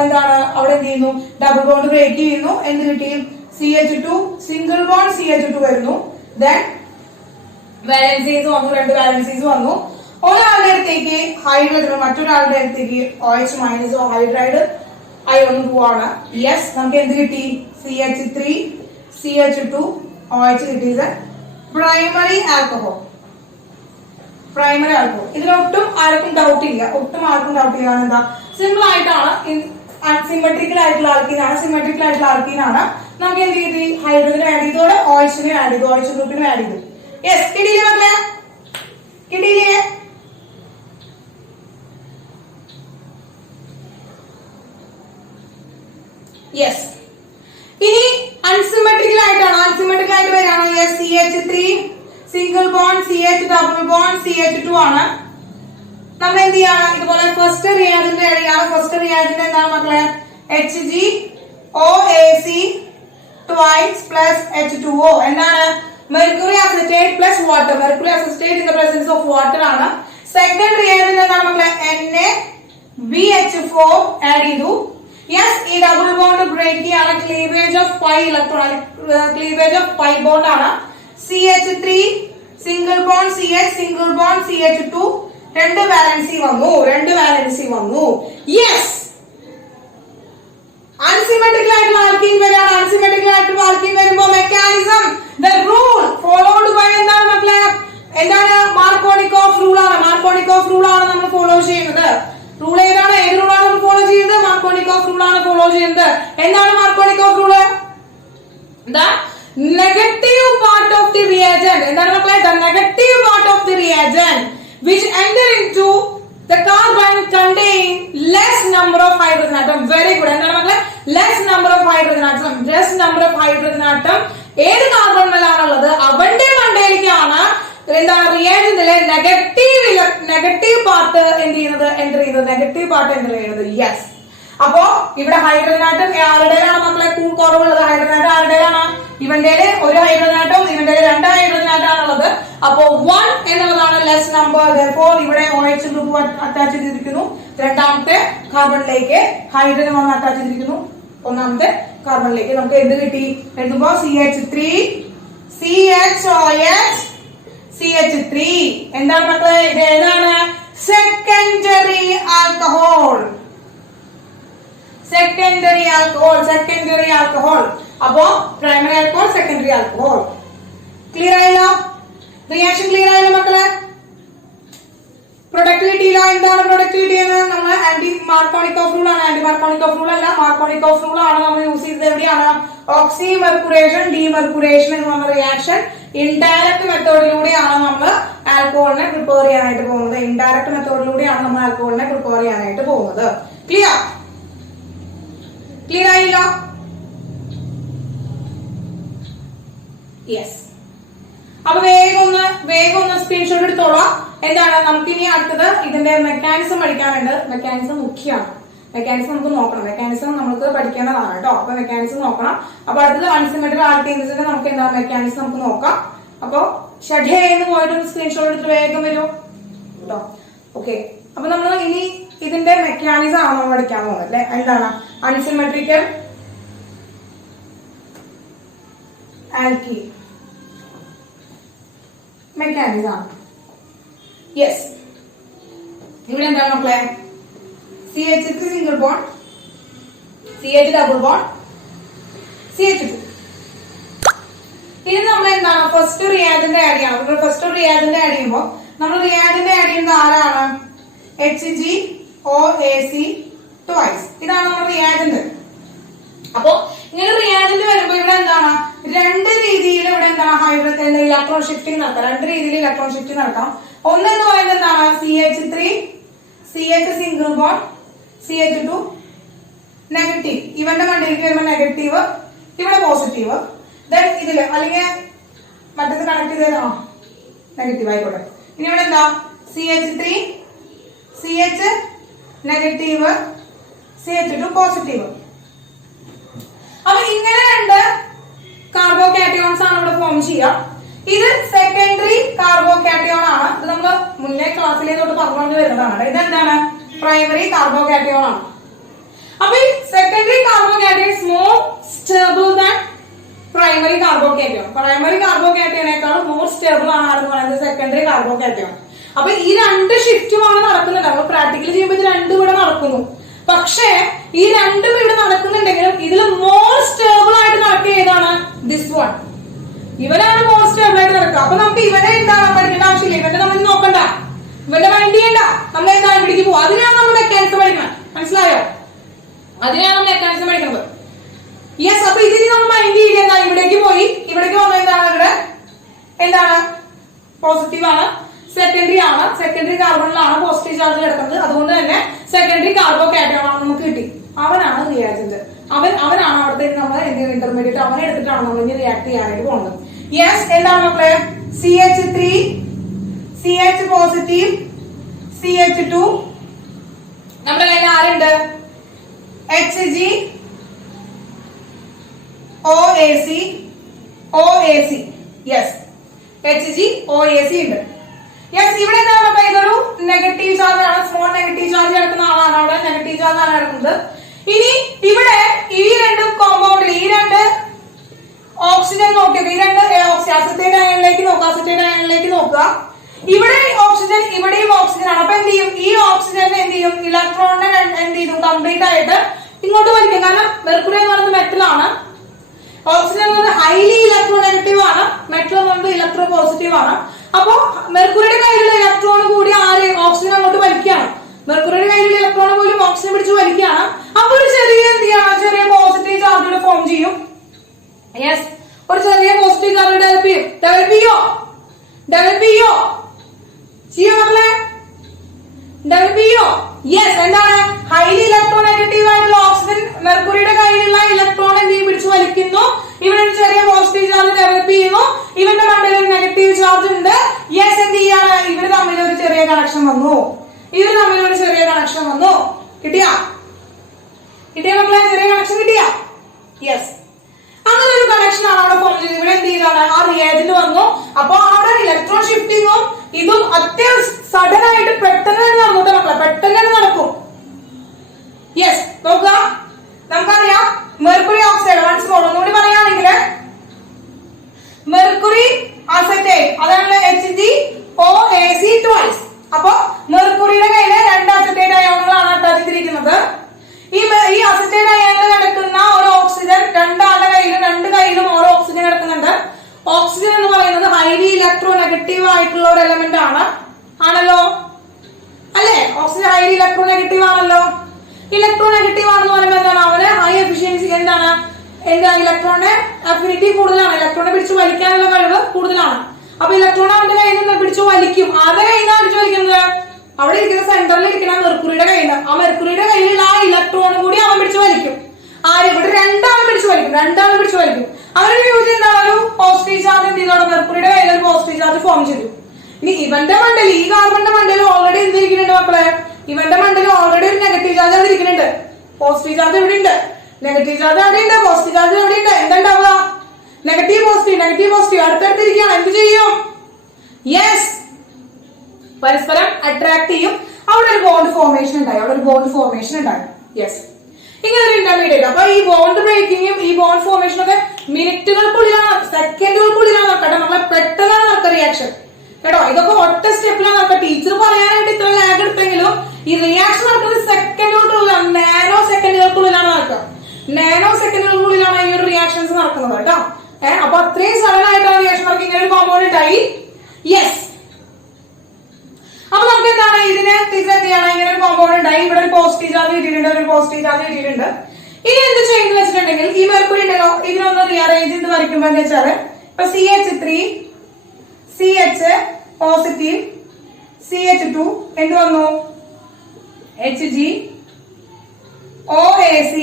എന്താണ് അവിടെ എന്ത് ചെയ്യുന്നു? ഡബിൾ ബോണ്ട് ബ്രേക്ക് ചെയ്യുന്നു. എന്ത് കിട്ടി? CH2 സിംഗിൾ ബോണ്ട് CH2 വരുന്നു. ദെൻ വാലൻസീസ് വന്നു. രണ്ട് വാലൻസീസ് വന്നു. ഒരാളുടെ അടുത്തേക്ക് ഹൈഡ്രജൻ, മറ്റൊരാളുടെ അടുത്തേക്ക് OH മൈനസ് ഹൈഡ്രൈഡ് അയോൺ പോവാണ്. യെസ്. നമുക്ക് എന്ത് കിട്ടി? CH3 CH2 OH കിട്ടിയത് പ്രൈമറി ആൽക്കഹോൾ. Primary alcohol. ഇതിലൊട്ടും ആർക്കും ഡൗട്ട് ഇല്ല. എന്താ? സിമ്പിൾ ആയിട്ടാണ്. അൺസിമെട്രിക്കൽ ആയിട്ടുള്ള ആൽക്കീനാണ്. സിമെട്രിക്കൽ ആയിട്ടുള്ള ആൽക്കീനാണ്. നമുക്ക് എന്ത് കിട്ടി? ഹൈഡ്രജൻ ആഡ് ചെയ്തോടെ OH ആഡ് ചെയ്തു. OH ഗ്രൂപ്പിന് ആഡ് ചെയ്തു. യെസ്. കിട്ടിയില്ലേ മക്കളെ? കിട്ടിയില്ലേ? യെസ്. ഇനി അൺസിമെട്രിക്കൽ ആയിട്ടാണ്. അൺസിമെട്രിക്കൽ ആയിട്ട് വരികയാണ്. CH3 single bond CH double bond CH2 ആണ്. നമ്മൾ എന്ത് ചെയ്യാണ്? ഇതുപോലെ ഫസ്റ്റ് റിയാജന്റ് ആഡ് ചെയ്യാണ്. ഫസ്റ്റ് റിയാജന്റ് എന്താണ് മക്കളെ? HgOAc twice plus H2O. എന്താണ്? Mercury acetate plus water. Mercury acetate in the presence of water ആണ്. സെക്കൻഡ് റിയാജന്റ് എന്താണ് മക്കളെ? NaBH4 ആഡ് ചെയ്തു. യെസ്. ഈ ഡബിൾ ബോണ്ട് ബ്രേക്ക് ചെയ്യാണ്. Cleavage of pi electron. Cleavage of pi bond ആണ്. CH3 single bond CH single bond CH2 രണ്ട് valency വന്നു. Yes. Unsymmetrical ആയിട്ടുള്ള ആൽക്കീൻ വരെയാണ്. അൺസിമെട്രിക്കൽ ആയിട്ടുള്ള ആൽക്കീൻ വരുമ്പോൾ mechanism the rule followed by എന്താണ് മക്കളെ? എന്താണ്? മാർക്കോണിക് ഓഫ് റൂൾ ആണ്. മാർക്കോണിക് ഓഫ് റൂൾ ആണ് നമ്മൾ ഫോളോ ചെയ്യുന്നത്. റൂൾ ഏതാണ്? ഏത് റൂളാണ് നമ്മൾ ഫോളോ ചെയ്യുന്നത്? മാർക്കോണിക് ഓഫ് റൂൾ ആണ് ഫോളോ ചെയ്യുന്നത്. എന്താണ് Markovnikov rule? The negative part of the reagent. എന്താണ് മക്കളെ? The negative part of the reagent which enter into the carbon contain less number of hydrogen atom. Very good. എന്താണ് മക്കളെ? Less number of hydrogen atom. Less number of hydrogen atom ഏത് കാർബണിലാണുള്ളത് അവന്റെ മണ്ടയിലേക്കാണ് എന്താണ് റിയാജന്റിലെ negative part എന്ത് ചെയ്യുന്നത്? Enter ചെയ്യുന്നത്. Negative part enter ചെയ്യുന്നത്. Yes. അപ്പോ ഇവിടെ ഹൈഡ്രജൻ ആറ്റം ആരുടെയാണ് മക്കളെ കുറവുള്ളത്? ഹൈഡ്രജൻ ആറ്റം ആരുടെയാണ്? ഇവന്റെ ഒരു ഹൈഡ്രജൻ ആറ്റവും ഇവന്റെ രണ്ട് ഹൈഡ്രജൻ ആറ്റാണുള്ളത്. അപ്പോ 1 എന്നുള്ളതാണ് ലെസ് നമ്പർ. therefore ഇവിടെ OH ഗ്രൂപ്പ് അറ്റാച്ച് ചെയ്തിരിക്കുന്നു. രണ്ടാമത്തെ കാർബണിലേക്ക് ഹൈഡ്രജൻ വന്ന് അറ്റാച്ച് ചെയ്തിരിക്കുന്നു. ഒന്നാമത്തെ കാർബണിലേക്ക് നമുക്ക് എന്ത് കിട്ടി? എഴുതുമ്പോ CH3 CHOH CH3 എന്താണ് മക്കളെ? ഇത് ഏതാണ്? Secondary alcohol. Secondary alcohol. അപ്പോ primary alcohol, secondary alcohol. Clear ആയല്ലോ? റിയാക്ഷൻ ക്ലിയർ ആയല്ലോ മക്കളെ? പ്രൊഡക്ടിവിറ്റിയിലോ എന്താണ് പ്രൊഡക്ടിവിറ്റി എന്ന് നമ്മൾ ആന്റി മാർക്കോണിക് ഓഫ് റൂൾ ആണ്. ആന്റി മാർക്കോണിക് ഓഫ് റൂൾ അല്ല, മാർക്കോണിക് ഓഫ് റൂൾ ആണ് നമ്മൾ യൂസ് ചെയ്തത്. എവിടെയാണ്? ഓക്സി മെർക്കുറേഷൻ ഡീമെർക്കുറേഷൻ എന്ന് പറഞ്ഞ റിയാക്ഷൻ ഇൻഡയറക്ട് മെത്തേഡിലൂടെയാണ് നമ്മൾ ആൽക്കഹോളിനെ പ്രിപ്പയർ ചെയ്യാനായിട്ട് പോകുന്നത്. ക്ലിയർ? ക്ലിയർ ആയില്ല? യെസ്. അപ്പൊ വേഗം ഒന്ന് സ്ക്രീൻഷോട്ട് എടുത്തോളാം. എന്താണ് നമുക്ക് ഇനി അടുത്തത് ഇതിന്റെ മെക്കാനിസം പഠിക്കാനുണ്ട്. മെക്കാനിസം മുഖ്യമാണ്. മെക്കാനിസം നമുക്ക് നോക്കണം. മെക്കാനിസം നമുക്ക് പഠിക്കേണ്ടതാണ് കേട്ടോ. അപ്പൊ മെക്കാനിസം നോക്കണം. അപ്പൊ അടുത്തത് അൺസിമെട്രിക് ആൾക്കീൻസിന്റെ നമുക്ക് എന്താ മെക്കാനിസം നമുക്ക് നോക്കാം. അപ്പൊ ഷഡേന്ന് പോയിട്ട് സ്ക്രീൻഷോട്ട് എടുത്ത് വേഗം വരും കേട്ടോ. ഓക്കെ. അപ്പൊ നമ്മൾ ഇനി ഇതിന്റെ മെക്കാനിസം ആണ് നമ്മൾ പഠിക്കാൻ പോകുന്നത് അല്ലെ. എന്താണ് അൺസിമെട്രിക്കൽ ആൽക്കീൻ മെക്കാനിസം. യെസ്. ഇവിടെ എന്താണ് മക്കളെ? CH3 single bond, CH double bond, CH2. ഇനി നമ്മൾ എന്താണ് ഫസ്റ്റ് റിയാജന്റ് ആഡ് ചെയ്യണം. ഫസ്റ്റ് റിയാജന്റ് ആഡ് ചെയ്യുമ്പോൾ നമ്മൾ റിയാജന്റ് ആഡ് ചെയ്യുന്നത് ആരാണ്? HgOAc twice. ഇതാണ് നമ്മുടെ റിയാജന്റ്. അപ്പോ ഇങ്ങനെ റിയാജന്റ് വരുമ്പോൾ ഇവിടെ എന്താണ് രണ്ട് രീതിയിൽ ഇവിടെ എന്താണ് ഹൈഡ്രജൻ ഇലക്ട്രോൺ ഷിഫ്റ്റിംഗ് നടക്കാം. രണ്ട് രീതിയിൽ ഇലക്ട്രോൺ ഷിഫ്റ്റിംഗ് നടക്കാം. ഒന്നെന്ന് പറയുന്നത് എന്താണ് CH3 CH single bond CH2 negative. ഇവന്റെ മണ്ടിലേക്ക് വരുമ്പോൾ നെഗറ്റീവ്, ഇവിടെ പോസിറ്റീവ്. ദെൻ ഇതില് അല്ലെങ്കിൽ മറ്റത് കണക്ട് ചെയ്തോ നെഗറ്റീവ് ആയിക്കോട്ടെ. ഇനി ഇവിടെ എന്താ CH3 CH negative CH2 positive. അപ്പൊ ഇങ്ങനെ രണ്ട് കാർബോകാറ്റയോൺസ് ആണ് ഇവിടെ ഫോം ചെയ്യുക. ഇത് സെക്കൻഡറി കാർബോകാറ്റയോൺ ആണ്. ഇത് നമ്മൾ മുന്നേ ക്ലാസ്സിലേ തൊട്ട് പറഞ്ഞു വരുന്നതാണ്. ഇതെന്താണ് പ്രൈമറി കാർബോകാറ്റയോൺ ആണ്. അപ്പൊ ഈ secondary carbocation is more stable than primary carbocation. Primary കാർബോകാറ്റയോണേക്കാളും മോർ സ്റ്റേബിൾ ആണ് ആരെന്ന് പറയുന്നത് സെക്കൻഡറി കാർബോകാറ്റയോൺ. അപ്പൊ ഈ രണ്ട് ഷിഫ്റ്റുമാണ് നടക്കുന്നത്. നമ്മൾ പ്രാക്ടിക്കലി ചെയ്യുമ്പോൾ ഇത് രണ്ടും ഇവിടെ നടക്കുന്നു. പക്ഷേ ഈ രണ്ടും ഇവിടെ നടക്കുന്നുണ്ടെങ്കിലും ഇതിൽ മോർ സ്റ്റേബിൾ ആയിട്ട് നടക്കുക ഏതാണ്? This one. ഇവനാണ് മോർ സ്റ്റേബിൾ ആയിട്ട് നടക്കുക. അപ്പൊ നമുക്ക് ഇവനെ എന്താണ് പഠിക്കേണ്ട ആവശ്യമില്ല. ഇവന്റെ നമ്മൾ നോക്കണ്ട, ഇവന്റെ മൈൻഡ് ചെയ്യണ്ട. നമ്മൾ എന്താണ് ഇവിടേക്ക് പോകും. അതിനാണ് നമ്മൾ മെക്കാനിസം പഠിക്കണം. മനസ്സിലായോ? അതിനാണ് നമ്മൾ മെക്കാനിസം പഠിക്കുന്നത്. യെസ്. അപ്പൊ ഇതിന് നമ്മൾ മൈൻഡ് ചെയ്യേണ്ട ഇവിടേക്ക് പോയി. ഇവിടേക്ക് വന്നത് എന്താണ്? ഇവിടെ എന്താണ് പോസിറ്റീവ് ആണ്, സെക്കൻഡറി ആണ്. സെക്കൻഡറി കാർബണിലാണ് പോസിറ്റീവ് ചാർജ് കിടക്കുന്നത്. അതുകൊണ്ട് തന്നെ സെക്കൻഡറി കാർബോകാറ്റയോൺ ആണ് നമുക്ക് കിട്ടി. അവനാണ് റിയാജന്റ്. അവനാണ് അവിടുത്തെ നമ്മൾ എന്തെങ്കിലും ഇന്റർമീഡിയറ്റ് അവനെ എടുത്തിട്ടാണ് നമ്മൾ ഇനി റിയാക്ട് ചെയ്യാനായിട്ട് പോകുന്നത്. യെസ്. എന്താണ് മക്കളെ? CH3 CH positive CH2. നമ്മുടെ കയ്യിൽ ആരുണ്ട്? HgOAc. യെസ്. HgOAc ഉണ്ട്. യെസ്. ഇവിടെ എന്താണ് ഇതൊരു നെഗറ്റീവ് ചാർജ് ആണ്. സ്മോൾ നെഗറ്റീവ് ചാർജ് കിടക്കുന്ന ആളാണ്. അവിടെ നെഗറ്റീവ് ചാർജ് ആണ് കിടക്കുന്നത്. ഇനി ഇവിടെ ഈ രണ്ട് കോമ്പൗണ്ടിൽ ഈ രണ്ട് ഓക്സിജൻ നോക്കിയത് ഈ രണ്ട് അസറ്റേറ്റ് അയണിലേക്ക് നോക്കുക. അസറ്റേറ്റ് അയണിലേക്ക് നോക്കുക. ഇവിടെ ഓക്സിജൻ, ഇവിടെയും ഓക്സിജൻ ആണ്. അപ്പൊ എന്ത് ചെയ്യും? ഈ ഓക്സിജൻ എന്ത് ചെയ്യും? ഇലക്ട്രോണിനെ എന്ത് ചെയ്തു? കംപ്ലീറ്റ് ആയിട്ട് ഇങ്ങോട്ട് വലിക്കും. കാരണം മെർക്കുറി എന്ന് പറയുന്നത് മെറ്റൽ ആണ്. ഓക്സിജൻ എന്ന് പറയുന്നത് ഹൈലി ഇലക്ട്രോ നെഗറ്റീവ് ആണ്. മെറ്റൽ എന്ന് പറയുന്നത് ഇലക്ട്രോ പോസിറ്റീവ് ആണ്. അപ്പോ മെർക്കുറിയുടെ കയ്യിലുള്ള ഇലക്ട്രോൺ കൂടി ആര് ഓക്സിജൻ അങ്ങോട്ട് വലിക്കുകയാണ്. മെർക്കുറിയുടെ കയ്യിലുള്ള ഇലക്ട്രോൺ പോലും ഓക്സിജൻ പിടിച്ച് വലിക്കുകയാണ്. അപ്പൊ ഒരു ചെറിയ എന്ത് ചെയ്യണം? ചെറിയ പോസിറ്റീവ് ചാർജ് ഫോം ചെയ്യും. യെസ്. ഒരു ചെറിയ പോസിറ്റീവ് ചാർജ് ഡെവലപ്പ് ചെയ്യും. ഡെവലപ്പ് ചെയ്യോ? മക്കളെ? ഡെവലപ്പ് ചെയ്യോ? യെസ്. എന്താണ്? ഹൈലി ഇലക്ട്രോ നെഗറ്റീവ് ആയിട്ടുള്ള ഓക്സിജൻ മെർക്കുറിയുടെ കയ്യിലുള്ള ഇലക്ട്രോൺ എന്ത് ചെയ്യും? പിടിച്ചു വലിക്കുന്നു. ഇവിടെ ഒരു ചെറിയ പോസിറ്റീവ് ചാർജ് ഡെവലപ്പ് ചെയ്യുന്നു. ഇവന്റെ മണ്ടയിൽ ഒരു നെഗറ്റീവ് ചാർജ് ഉണ്ട്. യെസ്. എന്ത് ചെയ്യാണ്? ഇവര് തമ്മിൽ ഒരു ചെറിയ കണക്ഷൻ വന്നു. കിട്ടിയാ മക്കളെ? ചെറിയ കണക്ഷൻ കിട്ടിയാ? യെസ്. അങ്ങനെ ഒരു കണക്ഷൻ ആണ് അവിടെ ഫോം ചെയ്തത്. ഇവിടെ എന്ത് ചെയ്താണ്? ആ റിയാജന്റ് വന്നു. അപ്പൊ അവിടെ ഇലക്ട്രോൺ ഷിഫ്റ്റിങ്ങും ഇതും അത്യാവശ്യം സഡൻ ആയിട്ട് പെട്ടെന്ന് തന്നെ നടന്നു മക്കളെ. പെട്ടെന്ന് തന്നെ നടക്കും. യെസ്. നോക്കുക. നമുക്കറിയാം മെർക്കുറി ഓക്സൈഡ് വൺസ് മോർ ഒന്നുകൂടി പറയുകയാണെങ്കിൽ മെർക്കുറി അസറ്റേറ്റ് അതാണ് HgOAc ട്വൈസ്. അപ്പൊ മെർക്കുറിയുടെ കയ്യില് രണ്ട് അസറ്റേറ്റ് അയോണുകളാണ് അറ്റാച്ച് ചെയ്തിരിക്കുന്നത്. ഈ അസറ്റേറ്റ് അയോണിൽ കിടക്കുന്ന ഒരു ഓക്സിജൻ രണ്ട് കയ്യിലും ഓരോ ഓക്സിജൻ കിടക്കുന്നുണ്ട്. ഓക്സിജൻ എന്ന് പറയുന്നത് ഹൈലി ഇലക്ട്രോ നെഗറ്റീവ് ആയിട്ടുള്ള ഒരു എലമെന്റ് ആണല്ലോ അല്ലെ? ഓക്സിജൻ ഹൈലി ഇലക്ട്രോ നെഗറ്റീവ് ആണല്ലോ. ഇലക്ട്രോ നെഗറ്റീവ് ആണെന്ന് പറയുമ്പോൾ എന്താണ്? അവന് ഹൈ എഫിഷ്യൻസി എന്താണ്? ഇലക്ട്രോണിന്റെ അഫിനിറ്റി കൂടുതലാണ്. ഇലക്ട്രോണെ പിടിച്ചു വലിക്കാനുള്ള കഴിവ് കൂടുതലാണ്. അപ്പൊ ഇലക്ട്രോൺ അവന്റെ കയ്യിൽ നിന്ന് പിടിച്ചു വലിക്കും. ആരുടെ കയ്യിൽ നിന്നാണ് പിടിച്ചു വലിക്കുന്നത്? അവിടെ ഇരിക്കുന്ന സെന്ററിൽ ഇരിക്കുന്ന മെർക്കുറിയുടെ കയ്യിൽ, ആ മെർക്കുറിയുടെ കയ്യിലുള്ള ആ ഇലക്ട്രോണും കൂടി അവൻ പിടിച്ചു വലിക്കും. ആര്? ഇവിടെ രണ്ടാളും പിടിച്ചു വലിക്കും. അവരുടെ യൂസ് എന്താണ്? ഒരു പോസിറ്റീവ് ചാർജ് എന്ത് ചെയ്തോടെ മെർക്കുറിയുടെ കയ്യിൽ ഒരു പോസിറ്റീവ് ചാർജ് ഫോം ചെയ്തു. ഇനി ഇവന്റെ മണ്ടയിൽ, ഈ കാർബണിന്റെ മണ്ടയിൽ ഓൾറെഡി എന്തിരിക്കുന്നുണ്ട് മക്കളെ? ഇവന്റെ മണ്ടയിൽ ഓൾറെഡി ഒരു നെഗറ്റീവ് ചാർജ് അവിടെ ഇരിക്കുന്നുണ്ട്. പോസിറ്റീവ് ചാർജ് എവിടെ ഉണ്ട്? നെഗറ്റീവ് ചാർജ് എവിടെയുണ്ട്? പോസിറ്റീവ് ചാർജ് എവിടെയുണ്ട്? എന്താ ഉണ്ടാവുക? നെഗറ്റീവ് പോസിറ്റീവ് അടുത്തടുത്തിരിക്കുകയാണ്. എന്ത് ചെയ്യും? യെസ്, പരസ്പരം അട്രാക്ട് ചെയ്യും. അവിടെ ഒരു ബോണ്ട് ഫോർമേഷൻ ഉണ്ടായി. യെസ്, ഇങ്ങനെ ഒരു ഇന്റർമീഡിയറ്റ്. അപ്പൊ ഈ ബോണ്ട് ബ്രേക്കിങ്ങും ഈ ബോണ്ട് ഫോർമേഷനും ഒക്കെ മിനിറ്റുകൾക്കുള്ളിലാണ്, സെക്കൻഡുകൾക്കുള്ളിലാണ് നടക്കട്ടെ. നമ്മളെ പെട്ടെന്നാണ് നടക്കുക റിയാക്ഷൻ കേട്ടോ. ഇതൊക്കെ ഒറ്റ സ്റ്റെപ്പിലാണ് നടക്കുക. ടീച്ചർ പറയാനായിട്ട് ഇത്ര ലാഗ് എടുത്തെങ്കിലും ഈ റിയാക്ഷൻ നടക്കുന്നത് സെക്കൻഡുകൾക്കുള്ളിലാണ്, നാനോ സെക്കൻഡുകൾക്കുള്ളിലാണ് നടക്കുക. നാനോ സെക്കൻഡുകൾക്കുള്ളിലാണ് ഈ ഒരു റിയാക്ഷൻസ് നടക്കുന്നത് കേട്ടോ. അപ്പൊ അത്രയും സഡനായിട്ടാണ് റിയാക്ഷൻ നടക്കുക. ഇങ്ങനെ ഒരു കോമ്പൗണ്ട് ഉണ്ടായി. യെസ്, അപ്പൊ നമുക്ക് എന്താണ് ഇതിനെ ടീച്ചർ എന്ത് ചെയ്യണം? ഇങ്ങനെ ഒരു കോമ്പൗണ്ട് ഉണ്ടായി. ഇവിടെ ഒരു പോസിറ്റീവ് ചാർജ് കിട്ടിയിട്ടുണ്ട്. ഇനി എന്ത് ചെയ്യുന്നത് വെച്ചിട്ടുണ്ടെങ്കിൽ ഈ മെർക്കുറി ഉണ്ടല്ലോ, ഇതിനൊന്ന് റീഅറേഞ്ച് ചെയ്ത് വരയ്ക്കുമ്പോ എന്താ വെച്ചാല് ഇപ്പൊ CH3 CH പോസിറ്റീവ് CH2 എന്ത് വന്നു? Hg OAC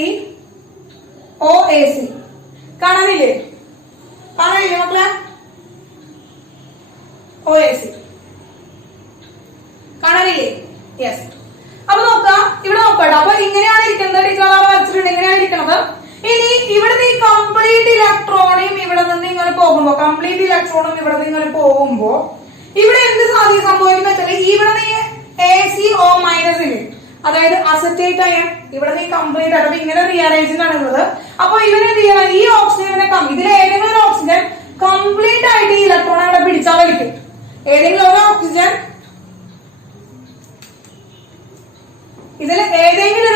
കാണാനില്ലേ മക്കളെ? OAC കാണാനില്ലേ? യെസ്. അപ്പൊ നോക്കാം, ഇവിടെ നോക്കട്ടെ. അപ്പൊ ഇങ്ങനെയാണ് ഇരിക്കുന്നത്. ടീച്ചർ വരച്ചിട്ടുണ്ട്, ഇങ്ങനെയാണ് ഇരിക്കുന്നത്. ഇനി ഇവിടെ ഈ കംപ്ലീറ്റ് ഇലക്ട്രോണും ഇവിടെ നിന്ന് ഇങ്ങനെ പോകുമ്പോ ഇവിടെ എന്ത് സംഭവിക്കുന്ന വെച്ചാൽ ഇവിടെ നിന്ന് ACO മൈനസ് ഇല്ലേ, അതായത് അസറ്റേറ്റ് അയൺ ഇവിടെ നിന്ന് കംപ്ലീറ്റ് ആയിട്ട് ഇങ്ങനെ റീഅറേഞ്ചിങ് ആണ് ഉള്ളത്. അപ്പൊ ഇവനെന്ത് ചെയ്യണം? ഈ ഓക്സിജനെ ഇതിൽ ഏതെങ്കിലും ഒരു ഓക്സിജൻ കംപ്ലീറ്റ് ആയിട്ട് ഈ ഇലക്ട്രോൺ അവിടെ പിടിച്ചാൽ വലിക്കും. ഏതെങ്കിലും ഒരു ഓക്സിജൻ ഇതിൽ ഏതെങ്കിലും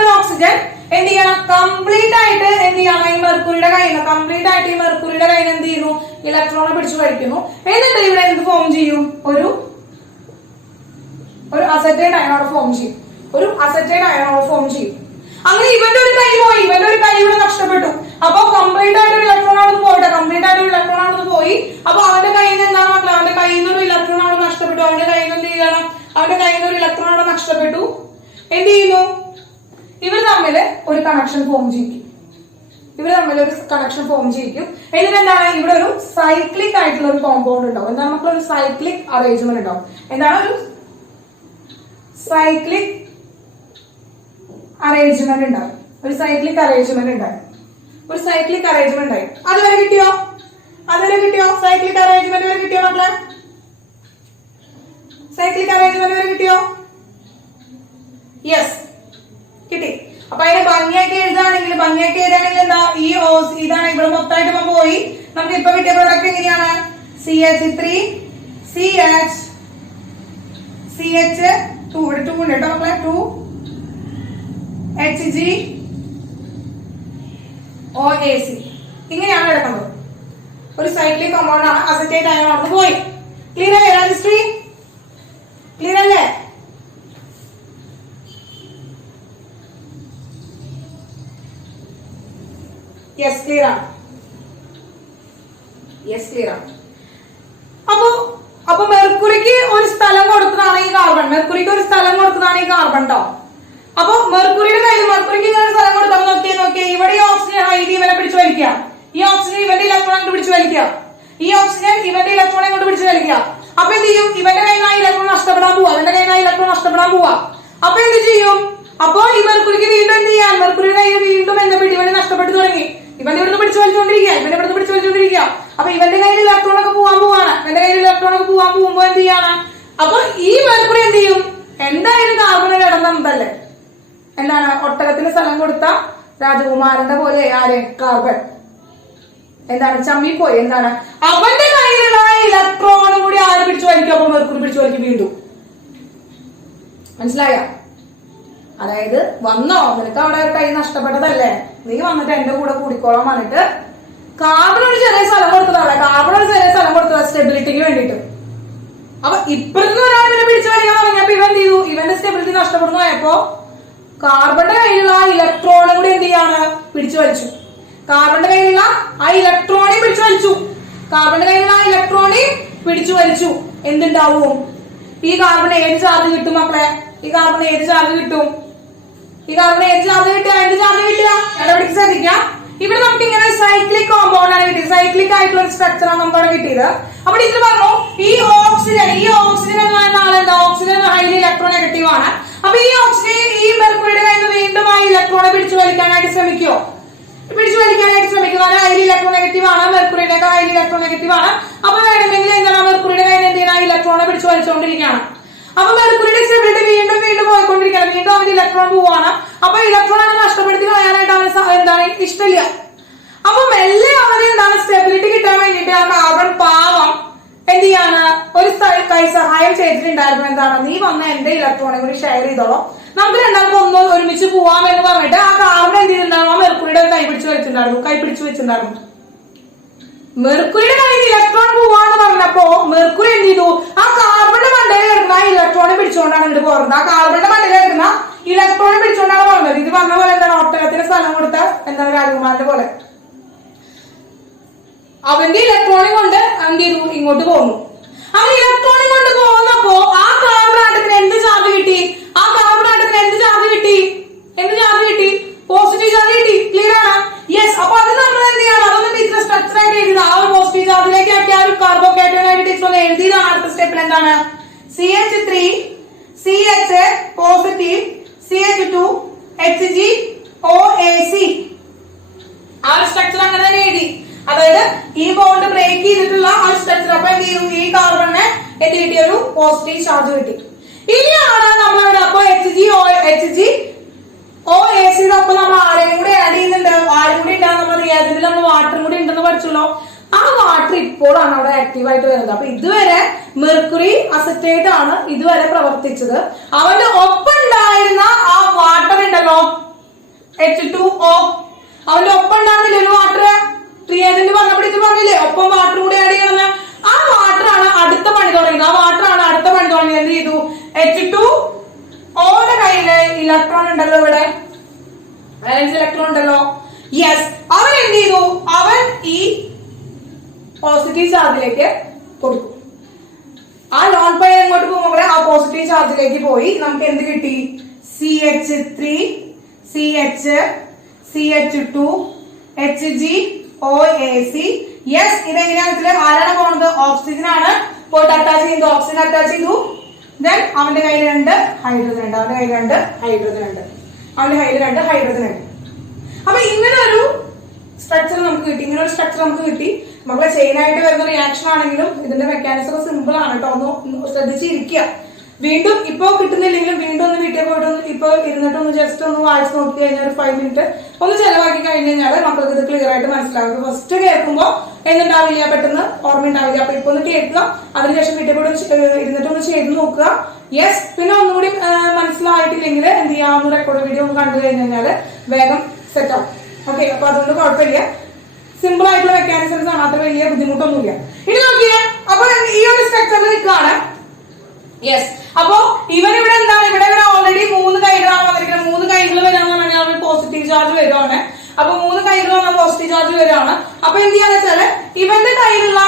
ഒരു ഓക്സിജൻ എന്ത് ചെയ്യണം? കംപ്ലീറ്റ് ആയിട്ട് എന്ത് ചെയ്യണം? ഈ മെർക്കുറിയുടെ കയ്യിൽ എന്ത് ചെയ്യുന്നു? ഇലക്ട്രോണെ പിടിച്ചു വലിക്കുന്നു. എന്നിട്ട് ഇവിടെ എന്ത് ഫോം ചെയ്യും? ഒരു അസറ്റൈഡ് അയൺ അവിടെ ഫോം ചെയ്യും. അങ്ങനെ ഇവന്റെ ഒരു കൈ പോയി, ഇവിടെ നഷ്ടപ്പെട്ടു. അപ്പൊ കംപ്ലീറ്റ് ആയിട്ട് ഒരു ഇലക്ട്രോൺ അവിടെ പോയി. അപ്പൊ അവന്റെ കയ്യിൽ നിന്ന് എന്താണ് മക്കളെ? അവന്റെ കയ്യിൽ നിന്ന് ഒരു ഇലക്ട്രോൺ അവിടെ നഷ്ടപ്പെട്ടു. അവന്റെ കയ്യിൽ നിന്ന് എന്ത് ചെയ്യണം? ഒരു ഇലക്ട്രോൺ അവിടെ നഷ്ടപ്പെട്ടു. എന്ത് ചെയ്യുന്നു? ഇവർ തമ്മിൽ ഒരു കണക്ഷൻ ഫോം ചെയ്യിക്കും. എന്നിട്ട് എന്താണ്? ഇവിടെ ഒരു സൈക്ലിക് ആയിട്ടുള്ള ഒരു കോമ്പൗണ്ട് ഉണ്ടാവും. എന്താണ് മക്കളെ? ഒരു സൈക്ലിക് അറേഞ്ച്മെന്റ് ഉണ്ടാവും. എന്താണ്? ഒരു സൈക്ലിക് അറേഞ്ച്മെന്റ് ഉണ്ടായി. അതുവരെ കിട്ടിയോ? സൈക്ലിക് അറേഞ്ച്മെന്റ് വരെ കിട്ടിയോ മക്കളെ? യെസ്, കിട്ടി. അപ്പൊ അതിനെ ഭംഗിയാക്കി എഴുതാണെങ്കിൽ എന്താ? ഈ ഇതാണ് ഇവിടെ മൊത്തമായിട്ട് പോയി. നമുക്ക് ഇപ്പൊ കിട്ടിയ പ്രൊഡക്റ്റ് എങ്ങനെയാണ്? CH3 CH2 ഇവിടെ 2 ഉണ്ട് കേട്ടോ മക്കളെ. 2 Hg OAC ഇങ്ങനെയാണ് കിടക്കുന്നത്. ഒരു സൈക്ലിക് കോമ്പൗണ്ട് ആണ്. അസറ്റേറ്റ് അയൺ അവിടെ പോയി. ക്ലിയർ അല്ലേ രാജശ്രീ? ക്ലിയർ അല്ലേ? യെസ്, ക്ലിയർ ആണ്. അപ്പൊ മെർക്കുറിക്ക് ഒരു സ്ഥലം കൊടുത്തതാണ് ഈ കാർബൺ. കേട്ടോ. അപ്പൊ മെർക്കുറിയുടെ കയ്യിൽ മെർക്കുറിക്ക് ഇങ്ങനെ സ്ഥലം കൊടുത്താൽ നോക്കിയേ ഇവിടെ ഈ ഓക്സിജൻ ഹൈഡി ഇവനെ പിടിച്ചു വലിക്കുക. ഈ ഓക്സിജൻ ഇവന്റെ ഇലക്ട്രോൺ കൊണ്ട് പിടിച്ചു വലിക്കുക. അപ്പൊ എന്ത് ചെയ്യും? ഇവന്റെ കയ്യിൽ നിന്ന് ഇലക്ട്രോൺ നഷ്ടപ്പെടാൻ പോവാ. അപ്പൊ എന്ത് ചെയ്യും? അപ്പൊ ഈ മെർക്കുറിക്ക് വീണ്ടും എന്ത് ചെയ്യാൻ? മെർക്കുറിയുടെ കയ്യിൽ വീണ്ടും എന്താ പിടിവലി നഷ്ടപ്പെട്ടു തുടങ്ങി. ഇവന്റെ ഇവിടുന്ന് പിടിച്ചു വലിച്ചുകൊണ്ടിരിക്കുക. അപ്പൊ ഇവന്റെ കയ്യിൽ ഇലക്ട്രോൺ ഒക്കെ പോവാൻ പോവുമ്പോ എന്ത് ചെയ്യാണ്? അപ്പൊ ഈ മെർക്കുറി എന്ത് ചെയ്യും? എന്തായാലും കാർബണിൽ ഇടന്നതല്ലേ? എന്താണ്? ഒട്ടകത്തിന് സ്ഥലം കൊടുത്ത രാജകുമാരന്റെ പോലെ ആര്? കാർബൺ എന്താണ്? ചമ്മിപ്പോയി. എന്താണ്? അവന്റെ കയ്യിലുള്ള ഇലക്ട്രോണും കൂടി ആര് പിടിച്ചു വലിക്കും? അപ്പൊ മെർക്കുറി പിടിച്ചു വലിക്കും വീണ്ടും. മനസ്സിലായ? അതായത് വന്നോ, നിനക്ക് അവിടെ ഒരു കൈ നഷ്ടപ്പെട്ടതല്ലേ, നീ വന്നിട്ട് എന്റെ കൂടെ കൂടിക്കോളാൻ വന്നിട്ട് കാർബൺ ഒരു ചെറിയ സ്ഥലം കൊടുത്തതാ സ്റ്റെബിലിറ്റിക്ക് വേണ്ടിട്ട്. അപ്പൊ ഇപ്പഴത്തെ ഒരാൾ ഇവനെ പിടിച്ചു വലിക്കാൻ പറഞ്ഞപ്പോ ഇവൻ എന്ത് ചെയ്തു? ഇവന്റെ സ്റ്റെബിലിറ്റി നഷ്ടപ്പെടുന്നു ആയപ്പോ കാർബണിന്റെ കയ്യിലുള്ള ആ ഇലക്ട്രോണും കൂടി എന്ത് ചെയ്യാണ്? പിടിച്ചു വലിച്ചു. എന്തുണ്ടാവും? ഈ കാർബൺ ഏത് ചാർജ് കിട്ടും മക്കളെ? ഈ കാർബൺ ഏത് ചാർജ് കിട്ടും? ഈ കാർബൺ ഏത് ചാർജ് കിട്ടുക? എന്ത് ചാർജ് കിട്ടുക? ഇടപെടിക്ക് ശ്രദ്ധിക്കാം. ഇവിടെ നമുക്ക് ഇങ്ങനെ സൈക്ലിക് കോമ്പൗണ്ട് ആണ് കിട്ടിയത്. സൈക്ലിക് ആയിട്ടുള്ള ഒരു സ്ട്രക്ചർ ആണ് നമുക്ക് കിട്ടിയത്. അപ്പൊ ഇതിൽ പറഞ്ഞു ഈ ഓക്സിജൻ എന്ന് പറയുന്ന ആളെന്താ? ഓക്സിജൻ ഹൈലി ഇലക്ട്രോ നെഗറ്റീവ് ആണ്. അപ്പൊ ഈ ഓക്സിജൻ ഈ മെർക്കുറിയുടെ കയ്യിൽ നിന്ന് വീണ്ടും ആ ഇലക്ട്രോണെ പിടിച്ചു വലിക്കാനായിട്ട് ശ്രമിക്കുമോ? കാരണം ഹൈലി ഇലക്ട്രോ നെഗറ്റീവ് ആണ്. മെർക്കുറിയുടെ ഹൈലി ഇലക്ട്രോ നെഗറ്റീവ് ആണ്. അപ്പൊ വേണമെങ്കിൽ എന്താണ് മെർക്കുറിയുടെ കയ്യിൽ എന്ത് ചെയ്യണം? ഇലക്ട്രോണെ പിടിച്ചു വലിച്ചുകൊണ്ടിരിക്കുകയാണ്. അപ്പൊ മെർക്കുറിയുടെ സ്റ്റെബിലിറ്റി വീണ്ടും പോയിക്കൊണ്ടിരിക്കുകയാണ്. വീണ്ടും അവന്റെ ഇലക്ട്രോൺ പോവാണ്. അപ്പൊ ഇലക്ട്രോൺ നഷ്ടപ്പെടുത്തി കളയാനായിട്ട് അവന് എന്താണ് ഇഷ്ടമില്ല. അപ്പൊ മെല്ലെ അവന് എന്താണ് സ്റ്റെബിലിറ്റി കിട്ടാൻ വേണ്ടിയിട്ട് ആ കാർബൺ പാവം എന്ത് ചെയ്യാണ്? ഒരു കൈ സഹായം ചെയ്തിട്ടുണ്ടായിരുന്നു. എന്താണ്? നീ വന്ന എന്റെ ഇലക്ട്രോണെ കൂടി ഷെയർ ചെയ്തോളൂ, നമുക്ക് രണ്ടാൾക്കും ഒന്ന് ഒരുമിച്ച് പോവാം എന്ന് പറഞ്ഞിട്ട് ആ കാർബൺ എന്ത് ചെയ്തിട്ടുണ്ടാവും? ആ മെർക്കുറിയുടെ കൈ പിടിച്ചു വെച്ചിട്ടുണ്ടായിരുന്നു. മെർക്കുറിയുടെ കയ്യിൽ ഇലക്ട്രോൺ പോവാന്ന് പറഞ്ഞപ്പോ മെർക്കുറി എന്ത് ചെയ്തു? ആ കാർബണിന്റെ മണ്ടയിൽ കിടക്കുന്ന ആ ഇലക്ട്രോണെ പിടിച്ചുകൊണ്ടാണ് ഇങ്ങോട്ട് പോകുന്നത്. ആ കാർബണിന്റെ മണ്ടയിൽ കിടക്കുന്ന ഇലക്ട്രോണെ പിടിച്ചുകൊണ്ടാണ് പോകുന്നത്. ഇത് പറഞ്ഞ പോലെ എന്താണ്? ഒട്ടകത്തിന് സ്ഥലം കൊടുത്ത എന്താണ് രാജകുമാരന്റെ പോലെ അവന്റെ ഇലക്ട്രോണെ കൊണ്ട് എന്ത് ചെയ്തു? ഇങ്ങോട്ട് പോകുന്നു. ആ ഇലക്ട്രോണെ കൊണ്ട് പോകുന്നപ്പോ ആ കാർബൺ ആറ്റത്തിന് എന്ത് ചാർജ് കിട്ടി? പോസിറ്റീവ് ചാർജ് കിട്ടി. ക്ലിയർ ആണ്? യെസ്. അപ്പൊ അത് നമ്മൾ എന്ത് ചെയ്യണം? അതൊന്നും ടീച്ചർ സ്ട്രക്ചർ ആയിട്ട് എഴുതുക. ആ ഒരു പോസിറ്റീവ് ചാർജിലേക്ക് ആക്കി ആ ഒരു കാർബോകാറ്റോൺ ആയിട്ട് ടീച്ചർ ഒന്ന് എഴുതിയതാണ്. അടുത്ത സ്റ്റെപ്പിൽ എന്താണ്? CH3 CH positive CH2 HgOAc ആ ഒരു സ്ട്രക്ചർ അങ്ങനെ തന്നെ എഴുതി. അതായത് ഈ ബോണ്ട് ബ്രേക്ക് ചെയ്തിട്ടുള്ള ആ സ്ട്രക്ചർ. അപ്പൊ എന്ത് ചെയ്യും? ഈ കാർബണിനെ എന്ത് കിട്ടിയ ഒരു പോസിറ്റീവ് ചാർജ് കിട്ടി. ഇനിയാണ് നമ്മളിവിടെ അപ്പൊ HgOAc നമ്മൾ ആരെയും കൂടി ആഡ് ചെയ്യുന്നുണ്ട്. ആരും കൂടി ഉണ്ടാകും. നമ്മൾ റിയാക്ടന്റിൽ നമ്മൾ വാട്ടർ കൂടി ഉണ്ടെന്ന് പഠിച്ചല്ലോ. ആ വാട്ടർ ഇപ്പോഴാണ് അവിടെ ആക്റ്റീവ് ആയിട്ട് വരുന്നത്. അപ്പൊ ഇതുവരെ മെർക്കുറി അസറ്റേറ്റ് ആണ് ഇതുവരെ പ്രവർത്തിച്ചത്. അവന്റെ ഒപ്പം ഉണ്ടായിരുന്ന ആ വാട്ടർ ഉണ്ടല്ലോ H2O, അവന്റെ ഒപ്പം ഉണ്ടാകുന്നില്ല വാട്ടർ. റിയാക്ടന്റ് പറഞ്ഞപ്പോൾ ഇത് പറഞ്ഞില്ലേ ഒപ്പം വാട്ടർ കൂടി ആഡ് ചെയ്യണമെന്ന്. ആ വാട്ടർ ആണ് അടുത്ത പണി തുടങ്ങിയത്. എന്ത് ചെയ്തു? H2Oയുടെ കയ്യില് ഇലക്ട്രോൺ ഉണ്ടല്ലോ, ഇവിടെ വാലൻസ് ഇലക്ട്രോൺ ഉണ്ടല്ലോ. യെസ്. അവൻ എന്ത് ചെയ്തു? അവൻ ഈ പോസിറ്റീവ് ചാർജിലേക്ക് കൊടുക്കും. ആ ലോൺ പൈ എങ്ങോട്ട് പോകുമ്പോൾ ആ പോസിറ്റീവ് ചാർജിലേക്ക് പോയി. നമുക്ക് എന്ത് കിട്ടി? CH3 CH CH2 HgOAc. Yes. ഇതെങ്ങനെയാണെന്ന് ആരാണ് പോകുന്നത്? ഓക്സിജൻ ആണ് പോയിട്ട് അറ്റാച്ച് ചെയ്തു. ഓക്സിജൻ അറ്റാച്ച് ചെയ്തു. ദെൻ അവന്റെ കയ്യിൽ 2 ഹൈഡ്രജൻ ഉണ്ട്. അവന്റെ കയ്യിൽ 2 ഹൈഡ്രജൻ ഉണ്ട്. അപ്പൊ ഇങ്ങനെ ഒരു സ്ട്രക്ചർ നമുക്ക് കിട്ടി. നമ്മളെ ചെയിൻ ആയിട്ട് വരുന്ന റിയാക്ഷൻ ആണെങ്കിലും ഇതിന്റെ മെക്കാനിസം സിമ്പിൾ ആണ് കേട്ടോ. ഒന്ന് ശ്രദ്ധിച്ചിരിക്കുക. വീണ്ടും ഇപ്പൊ കിട്ടുന്നില്ലെങ്കിലും വീണ്ടും ഒന്ന് വീട്ടിൽ പോയിട്ട് ഇപ്പൊ ഇരുന്നിട്ട് ഒന്ന് ജസ്റ്റ് ഒന്ന് വായിച്ച് നോക്കി കഴിഞ്ഞാൽ ഒരു 5 മിനിറ്റ് ഒന്ന് ചെലവാക്കി കഴിഞ്ഞ് കഴിഞ്ഞാൽ മക്കൾക്ക് ഇത് ക്ലിയർ ആയിട്ട് മനസ്സിലാകും. ഫസ്റ്റ് കേൾക്കുമ്പോൾ എന്തുണ്ടാവില്ല, പെട്ടെന്ന് ഓർമ്മ ഉണ്ടാവില്ല. അപ്പൊ ഇപ്പൊ ഒന്ന് കേൾക്കുക, അതിനുശേഷം വീട്ടിൽ പോയിട്ട് ഇരുന്നിട്ട് ഒന്ന് ചെയ്ത് നോക്കുക. യെസ്. പിന്നെ ഒന്നുകൂടി മനസ്സിലായിട്ടില്ലെങ്കിൽ എന്ത് ചെയ്യാം? ഒന്ന് റെക്കോർഡ് വീഡിയോ ഒന്ന് കണ്ടു കഴിഞ്ഞാൽ വേഗം സെറ്റ് ആവും. ഓക്കെ. അപ്പൊ അതുകൊണ്ട് കുഴപ്പമില്ല. സിമ്പിൾ ആയിട്ടുള്ള മെക്കാനിസംസ് ആണ്, അത്ര വലിയ ബുദ്ധിമുട്ടൊന്നുമില്ല. ഇനി നോക്കിയേ. അപ്പൊ ഈ ഒരു സ്ട്രക്ചറിൽ നിൽക്കുകയാണ്. യെസ്. അപ്പൊ ഇവനിവിടെ എന്താണ്? ഇവിടെ ഓൾറെഡി 3 കൈകളാണ് വന്നിരിക്കുന്നത്. 3 കൈകൾ വരാന്ന് പറഞ്ഞാൽ പോസിറ്റീവ് ചാർജ് വരുവാണ്. അപ്പൊ 3 കൈകൾ വന്നാൽ പോസിറ്റീവ് ചാർജ് വരുവാണ്. അപ്പൊ എന്ത് ചെയ്യാന്ന് വെച്ചാല് ഇവന്റെ കയ്യിലുള്ള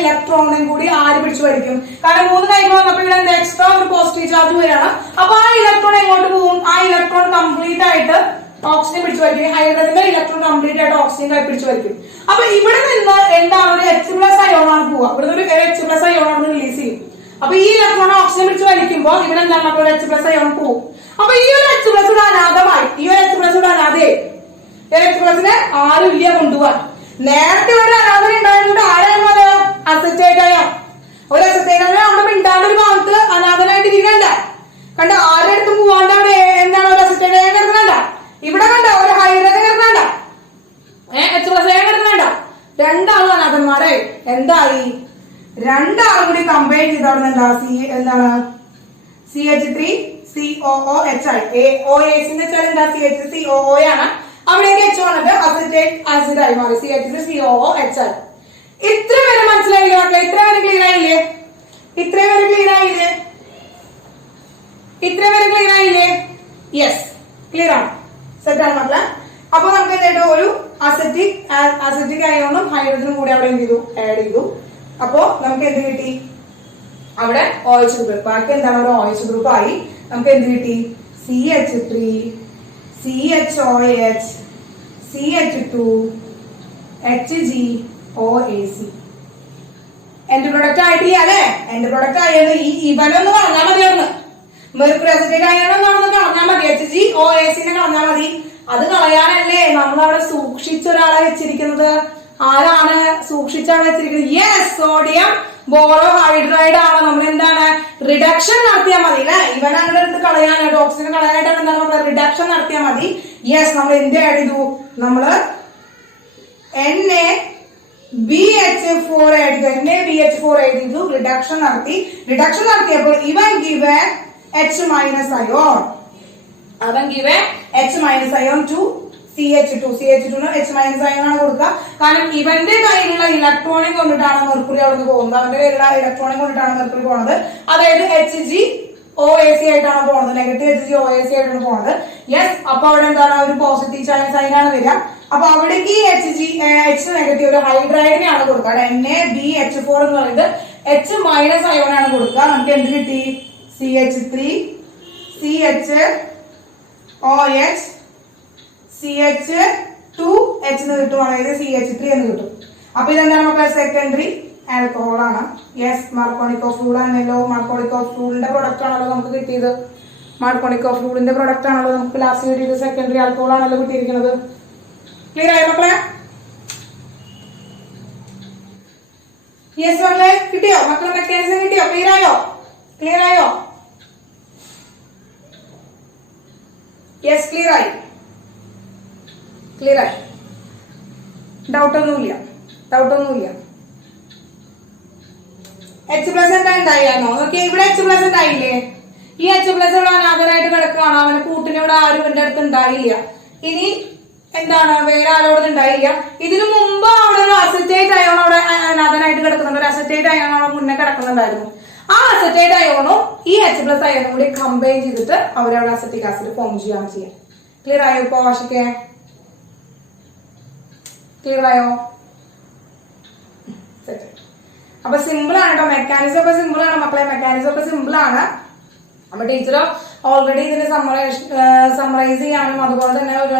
ഇലക്ട്രോണും കൂടി ആര് പിടിച്ചു വലിക്കും? കാരണം 3 കൈകൾ വന്നപ്പോ ഇവിടെ എന്താ എക്സ്ട്രാ ഒരു പോസിറ്റീവ് ചാർജ് വരികയാണ്. അപ്പൊ ആ ഇലക്ട്രോൺ എങ്ങോട്ട് പോകും? ആ ഇലക്ട്രോൺ കംപ്ലീറ്റ് ആയിട്ട് ഓക്സിജൻ പിടിച്ചു വലിക്കും. ഹൈഡ്രജന്റെ ഇലക്ട്രോൺ കംപ്ലീറ്റ് ആയിട്ട് ഓക്സിജൻ പിടിച്ചു വലിക്കും. അപ്പൊ ഇവിടെ നിന്ന് എന്താണ്? ഒരു H+ അയോണാണ് പോവുക. ഇവിടെ ഒരു H+ അയോണാണ് റിലീസ് ചെയ്യും. അപ്പൊ ഈ ഇലക്ട്രോൺ ഓക്സിജൻ പിടിച്ച് വലിക്കുമ്പോൾ ഇവിടെ എന്താണ്? ഒരു H+ അയോൺ പോകും. അപ്പൊ ഈ ഒരു H+ അനാഥമായി. H+നെ ആരും ഇല്ല കൊണ്ടുപോവാൻ. നേരത്തെ ഒരു അനാഥന ഉണ്ടായതുകൊണ്ട് ആരായിരുന്നു അത്? Acetate ion. ഒരു അസറ്റേറ്റ് അയോൺ അവിടെ മിണ്ടാണ്ട് ഒരു ഭാഗത്ത് അനാഥനായിട്ട് ഇരിക്കണ്ട. കണ്ട ആരുടെ അടുത്തും പോവാണ്ട് അവിടെ എന്താണ് ഒരു അസറ്റേറ്റ് അയോൺ കിടക്കണ്ട. ഇവിടെ കണ്ട ഒരു ഹൈഡ്രജൻ കിടക്കണ്ട, H+ അയോൺ കിടക്കണ്ട. 2 ആളും അനാഥന്മാരെ. എന്തായി? 2 ആളും കൂടി കമ്പൈൻ ചെയ്തവിടെ എന്താണ്? CH3 COOH ആയി. OAc എന്ന് വെച്ചാൽ എന്താ? CH3COO ആണ്. അവിടേക്ക് H വന്നിട്ട് അസറ്റേറ്റ് ആസിഡ് ആയി മാറി. CH3COOH ആയി. ഇത്ര വരെ മനസ്സിലായില്ലേ മക്കളെ? ഇത്ര വരെ ക്ലിയർ ആയില്ലേ? യെസ്. ക്ലിയർ ആണ്. സെറ്റ് ആണ് മക്കളെ. അപ്പൊ നമുക്ക് എന്തായിട്ട് ഒരു അസറ്റിക് അയോണും ഹൈഡ്രജനും കൂടി അവിടെ എന്ത് ചെയ്തു? ആഡ് ചെയ്തു. അപ്പോ നമുക്ക് എന്ത് കിട്ടി? അവിടെ OH ഗ്രൂപ്പ്. ബാക്കി എന്താണ് ഒരു OH ഗ്രൂപ്പ് ആയി. നമുക്ക് എന്ത് കിട്ടി? CH3 CHOH CH2 HgOAC. End product ആയിട്ടില്ല അല്ലെ? എൻഡ് പ്രൊഡക്റ്റ് ആയത് ഈ ഇവനൊന്ന് പറഞ്ഞാൽ മതിയായിരുന്നു. മെർക്കുറി അസറ്റേറ്റ് ആയാണെന്നാണെന്ന് കളഞ്ഞാൽ മതി. HgOAC കളഞ്ഞാൽ മതി. അത് കളയാനല്ലേ നമ്മളവിടെ സൂക്ഷിച്ച ഒരാളെ വെച്ചിരിക്കുന്നത്. ആരാണ് സൂക്ഷിച്ചാണ് വെച്ചിരിക്കുന്നത്? യെസ്, സോഡിയം ബോറോഹൈഡ്രൈഡ് ആണ്. നമ്മൾ എന്താണ് റിഡക്ഷൻ നടത്തിയാൽ മതി അല്ലെ? ഇവൻ അങ്ങനെ എടുത്ത് കളയാനായിട്ട് ഓക്സിജൻ കളയാനായിട്ടാണ് എന്താണ് നമ്മൾ റിഡക്ഷൻ നടത്തിയാൽ മതി. യെസ്, നമ്മൾ എന്ത് ആഡ് ചെയ്തു? നമ്മള് NaBH4 ആഡ് ചെയ്തു. NaBH4 ആഡ് ചെയ്തു. റിഡക്ഷൻ നടത്തിയപ്പോൾ ഇവൻ ഗിവ് H മൈനസ് അയോൺ. അവൻ give H minus ion to CH2. CH2 H minus ion ആണ് കൊടുക്കുക. കാരണം ഇവന്റെ കയ്യിലുള്ള ഇലക്ട്രോണിക് കൊണ്ടിട്ടാണ് മെർക്കുറി അവിടെ നിന്ന് പോകുന്നത്. അവന്റെ കയ്യിലുള്ള ഇലക്ട്രോണിക് കൊണ്ടിട്ടാണ് മെർക്കുറി പോകുന്നത്. അതായത് HgOAC ആയിട്ടാണ് പോകുന്നത്. നെഗറ്റീവ് HgOAC ആയിട്ടാണ് പോകുന്നത്. യെസ്, അപ്പൊ അവിടെ എന്താണ് ഒരു പോസിറ്റീവ് സൈൻ ആണ് വരിക. അപ്പൊ അവിടേക്ക് H നെഗറ്റീവ് ഒരു ഹൈഡ്രൈഡിനെയാണ് കൊടുക്കുക. NaBH4 എന്ന് പറയുന്നത് H മൈനസ് അയോൺ ആണ് കൊടുക്കുക. നമുക്ക് എന്ത് കിട്ടി? CH3 CHOH CH2H എന്ന് കിട്ടും. അതായത് CH3 എന്ന് കിട്ടും. അപ്പൊ ഇതെന്താണ് നമുക്ക് സെക്കൻഡറി ആൽക്കഹോൾ ആണ്. യെസ്, മാർക്കോണിക് ഓഫ് റൂൾ ആണല്ലോ. മാർക്കോണിക് ഓഫ് റൂളിന്റെ പ്രൊഡക്റ്റ് ആണല്ലോ നമുക്ക് കിട്ടിയത്. മാർക്കോണിക് ഓഫ് റൂളിന്റെ പ്രൊഡക്റ്റ് ആണല്ലോ നമുക്ക് ലാസ്റ്റ് കിട്ടിയത്. സെക്കൻഡറി ആൽക്കഹോൾ ആണല്ലോ കിട്ടിയിരിക്കുന്നത്. ക്ലിയർ ആയോ മക്കളെ? യെസ് മക്കളെ, കിട്ടിയോ? മക്കളെ മെക്കാനിസം കിട്ടിയോ? ക്ലിയർ ആയോ? യെസ്, ക്ലിയർ ആയി. ഡൗട്ട് ഒന്നുമില്ല. H പ്ലസ് എന്തായില്ലാന്നോ? ഓക്കെ, ഇവിടെ H പ്ലസ് ഉണ്ടായില്ലേ? ഈ H പ്ലസ് അനാഥനായിട്ട് കിടക്കുകയാണ്. അവന് കൂട്ടിനോട് ആരും എന്റെ അടുത്ത് ഉണ്ടായില്ല. ഇനി എന്താണ് വേറെ ആരോടും ഉണ്ടായില്ല. ഇതിനു മുമ്പ് അവിടെ ഒരു അസറ്റേറ്റ് അയോൺ അവിടെ അനാഥനായിട്ട് കിടക്കുന്നുണ്ട്. ഒരു അസറ്റേറ്റ് അയോൺ അവിടെ മുന്നേ കിടക്കുന്നുണ്ടായിരുന്നു. ആ അസറ്റേറ്റ് അയോണും ഈ H പ്ലസ് അയോണും കൂടി കമ്പൈൻ ചെയ്തിട്ട് അവരവിടെ അസറ്റിക് ആസിഡ് ഫോം ചെയ്യുകയാണ് ചെയ്യാം. ക്ലിയർ ആയോ ഇപ്പൊ ആഷിക്കെ? ക്ലിയർ ആയോ? അപ്പൊ സിമ്പിൾ ആണ് കേട്ടോ. മെക്കാനിസം ഒക്കെ സിമ്പിൾ ആണ് മക്കളെ. മെക്കാനിസം ഒക്കെ സിമ്പിൾ ആണ്. അപ്പൊ ടീച്ചർ ഓൾറെഡി ഇതിന് സമ്മറൈസ് ചെയ്യാനും അതുപോലെ തന്നെ ഒരു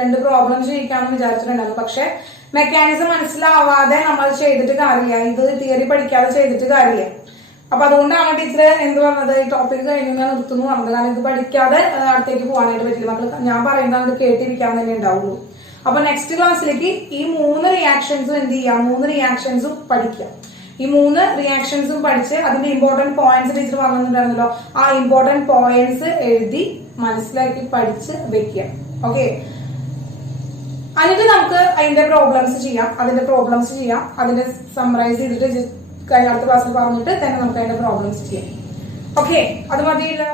രണ്ട് പ്രോബ്ലംസ് ചെയ്യിക്കാമെന്ന് വിചാരിച്ചിട്ടുണ്ടായിരുന്നു. പക്ഷെ മെക്കാനിസം മനസ്സിലാവാതെ നമ്മൾ ചെയ്തിട്ട് കാര്യമില്ല. ഇത് തിയറി പഠിക്കാതെ ചെയ്തിട്ട് കാര്യമില്ല. അപ്പൊ അതുകൊണ്ടാണ് ടീച്ചർ എന്ത് പറഞ്ഞത്, ഈ ടോപ്പിക് കഴിഞ്ഞ് ഞാൻ നിർത്തുന്നു പറഞ്ഞത്. കാരണം ഇത് പഠിക്കാതെ അടുത്തേക്ക് പോകാനായിട്ട് പറ്റില്ല. മക്കൾ ഞാൻ പറയുന്നത് അത് കേട്ടിരിക്കാൻ തന്നെ ഉണ്ടാവുള്ളൂ. അപ്പൊ നെക്സ്റ്റ് ക്ലാസ്സിലേക്ക് ഈ 3 റിയാക്ഷൻസും എന്ത് ചെയ്യാം? 3 റിയാക്ഷൻസും പഠിക്കാം. ഈ 3 റിയാക്ഷൻസും പഠിച്ച് അതിന്റെ ഇമ്പോർട്ടന്റ് പോയിന്റ്സ് ടീച്ചർ പറഞ്ഞിട്ടുണ്ടായിരുന്നല്ലോ. ആ ഇമ്പോർട്ടന്റ് പോയിന്റ്സ് എഴുതി മനസ്സിലാക്കി പഠിച്ച് വെക്കുക. ഓക്കെ, എന്നിട്ട് നമുക്ക് അതിന്റെ പ്രോബ്ലംസ് ചെയ്യാം. അതിന്റെ സമ്മറൈസ് ചെയ്തിട്ട് അടുത്ത ക്ലാസ്സിൽ പറഞ്ഞിട്ട് തന്നെ നമുക്ക് അതിന്റെ പ്രോബ്ലംസ് ചെയ്യാം. ഓക്കെ, അത് മതിയല്ലോ.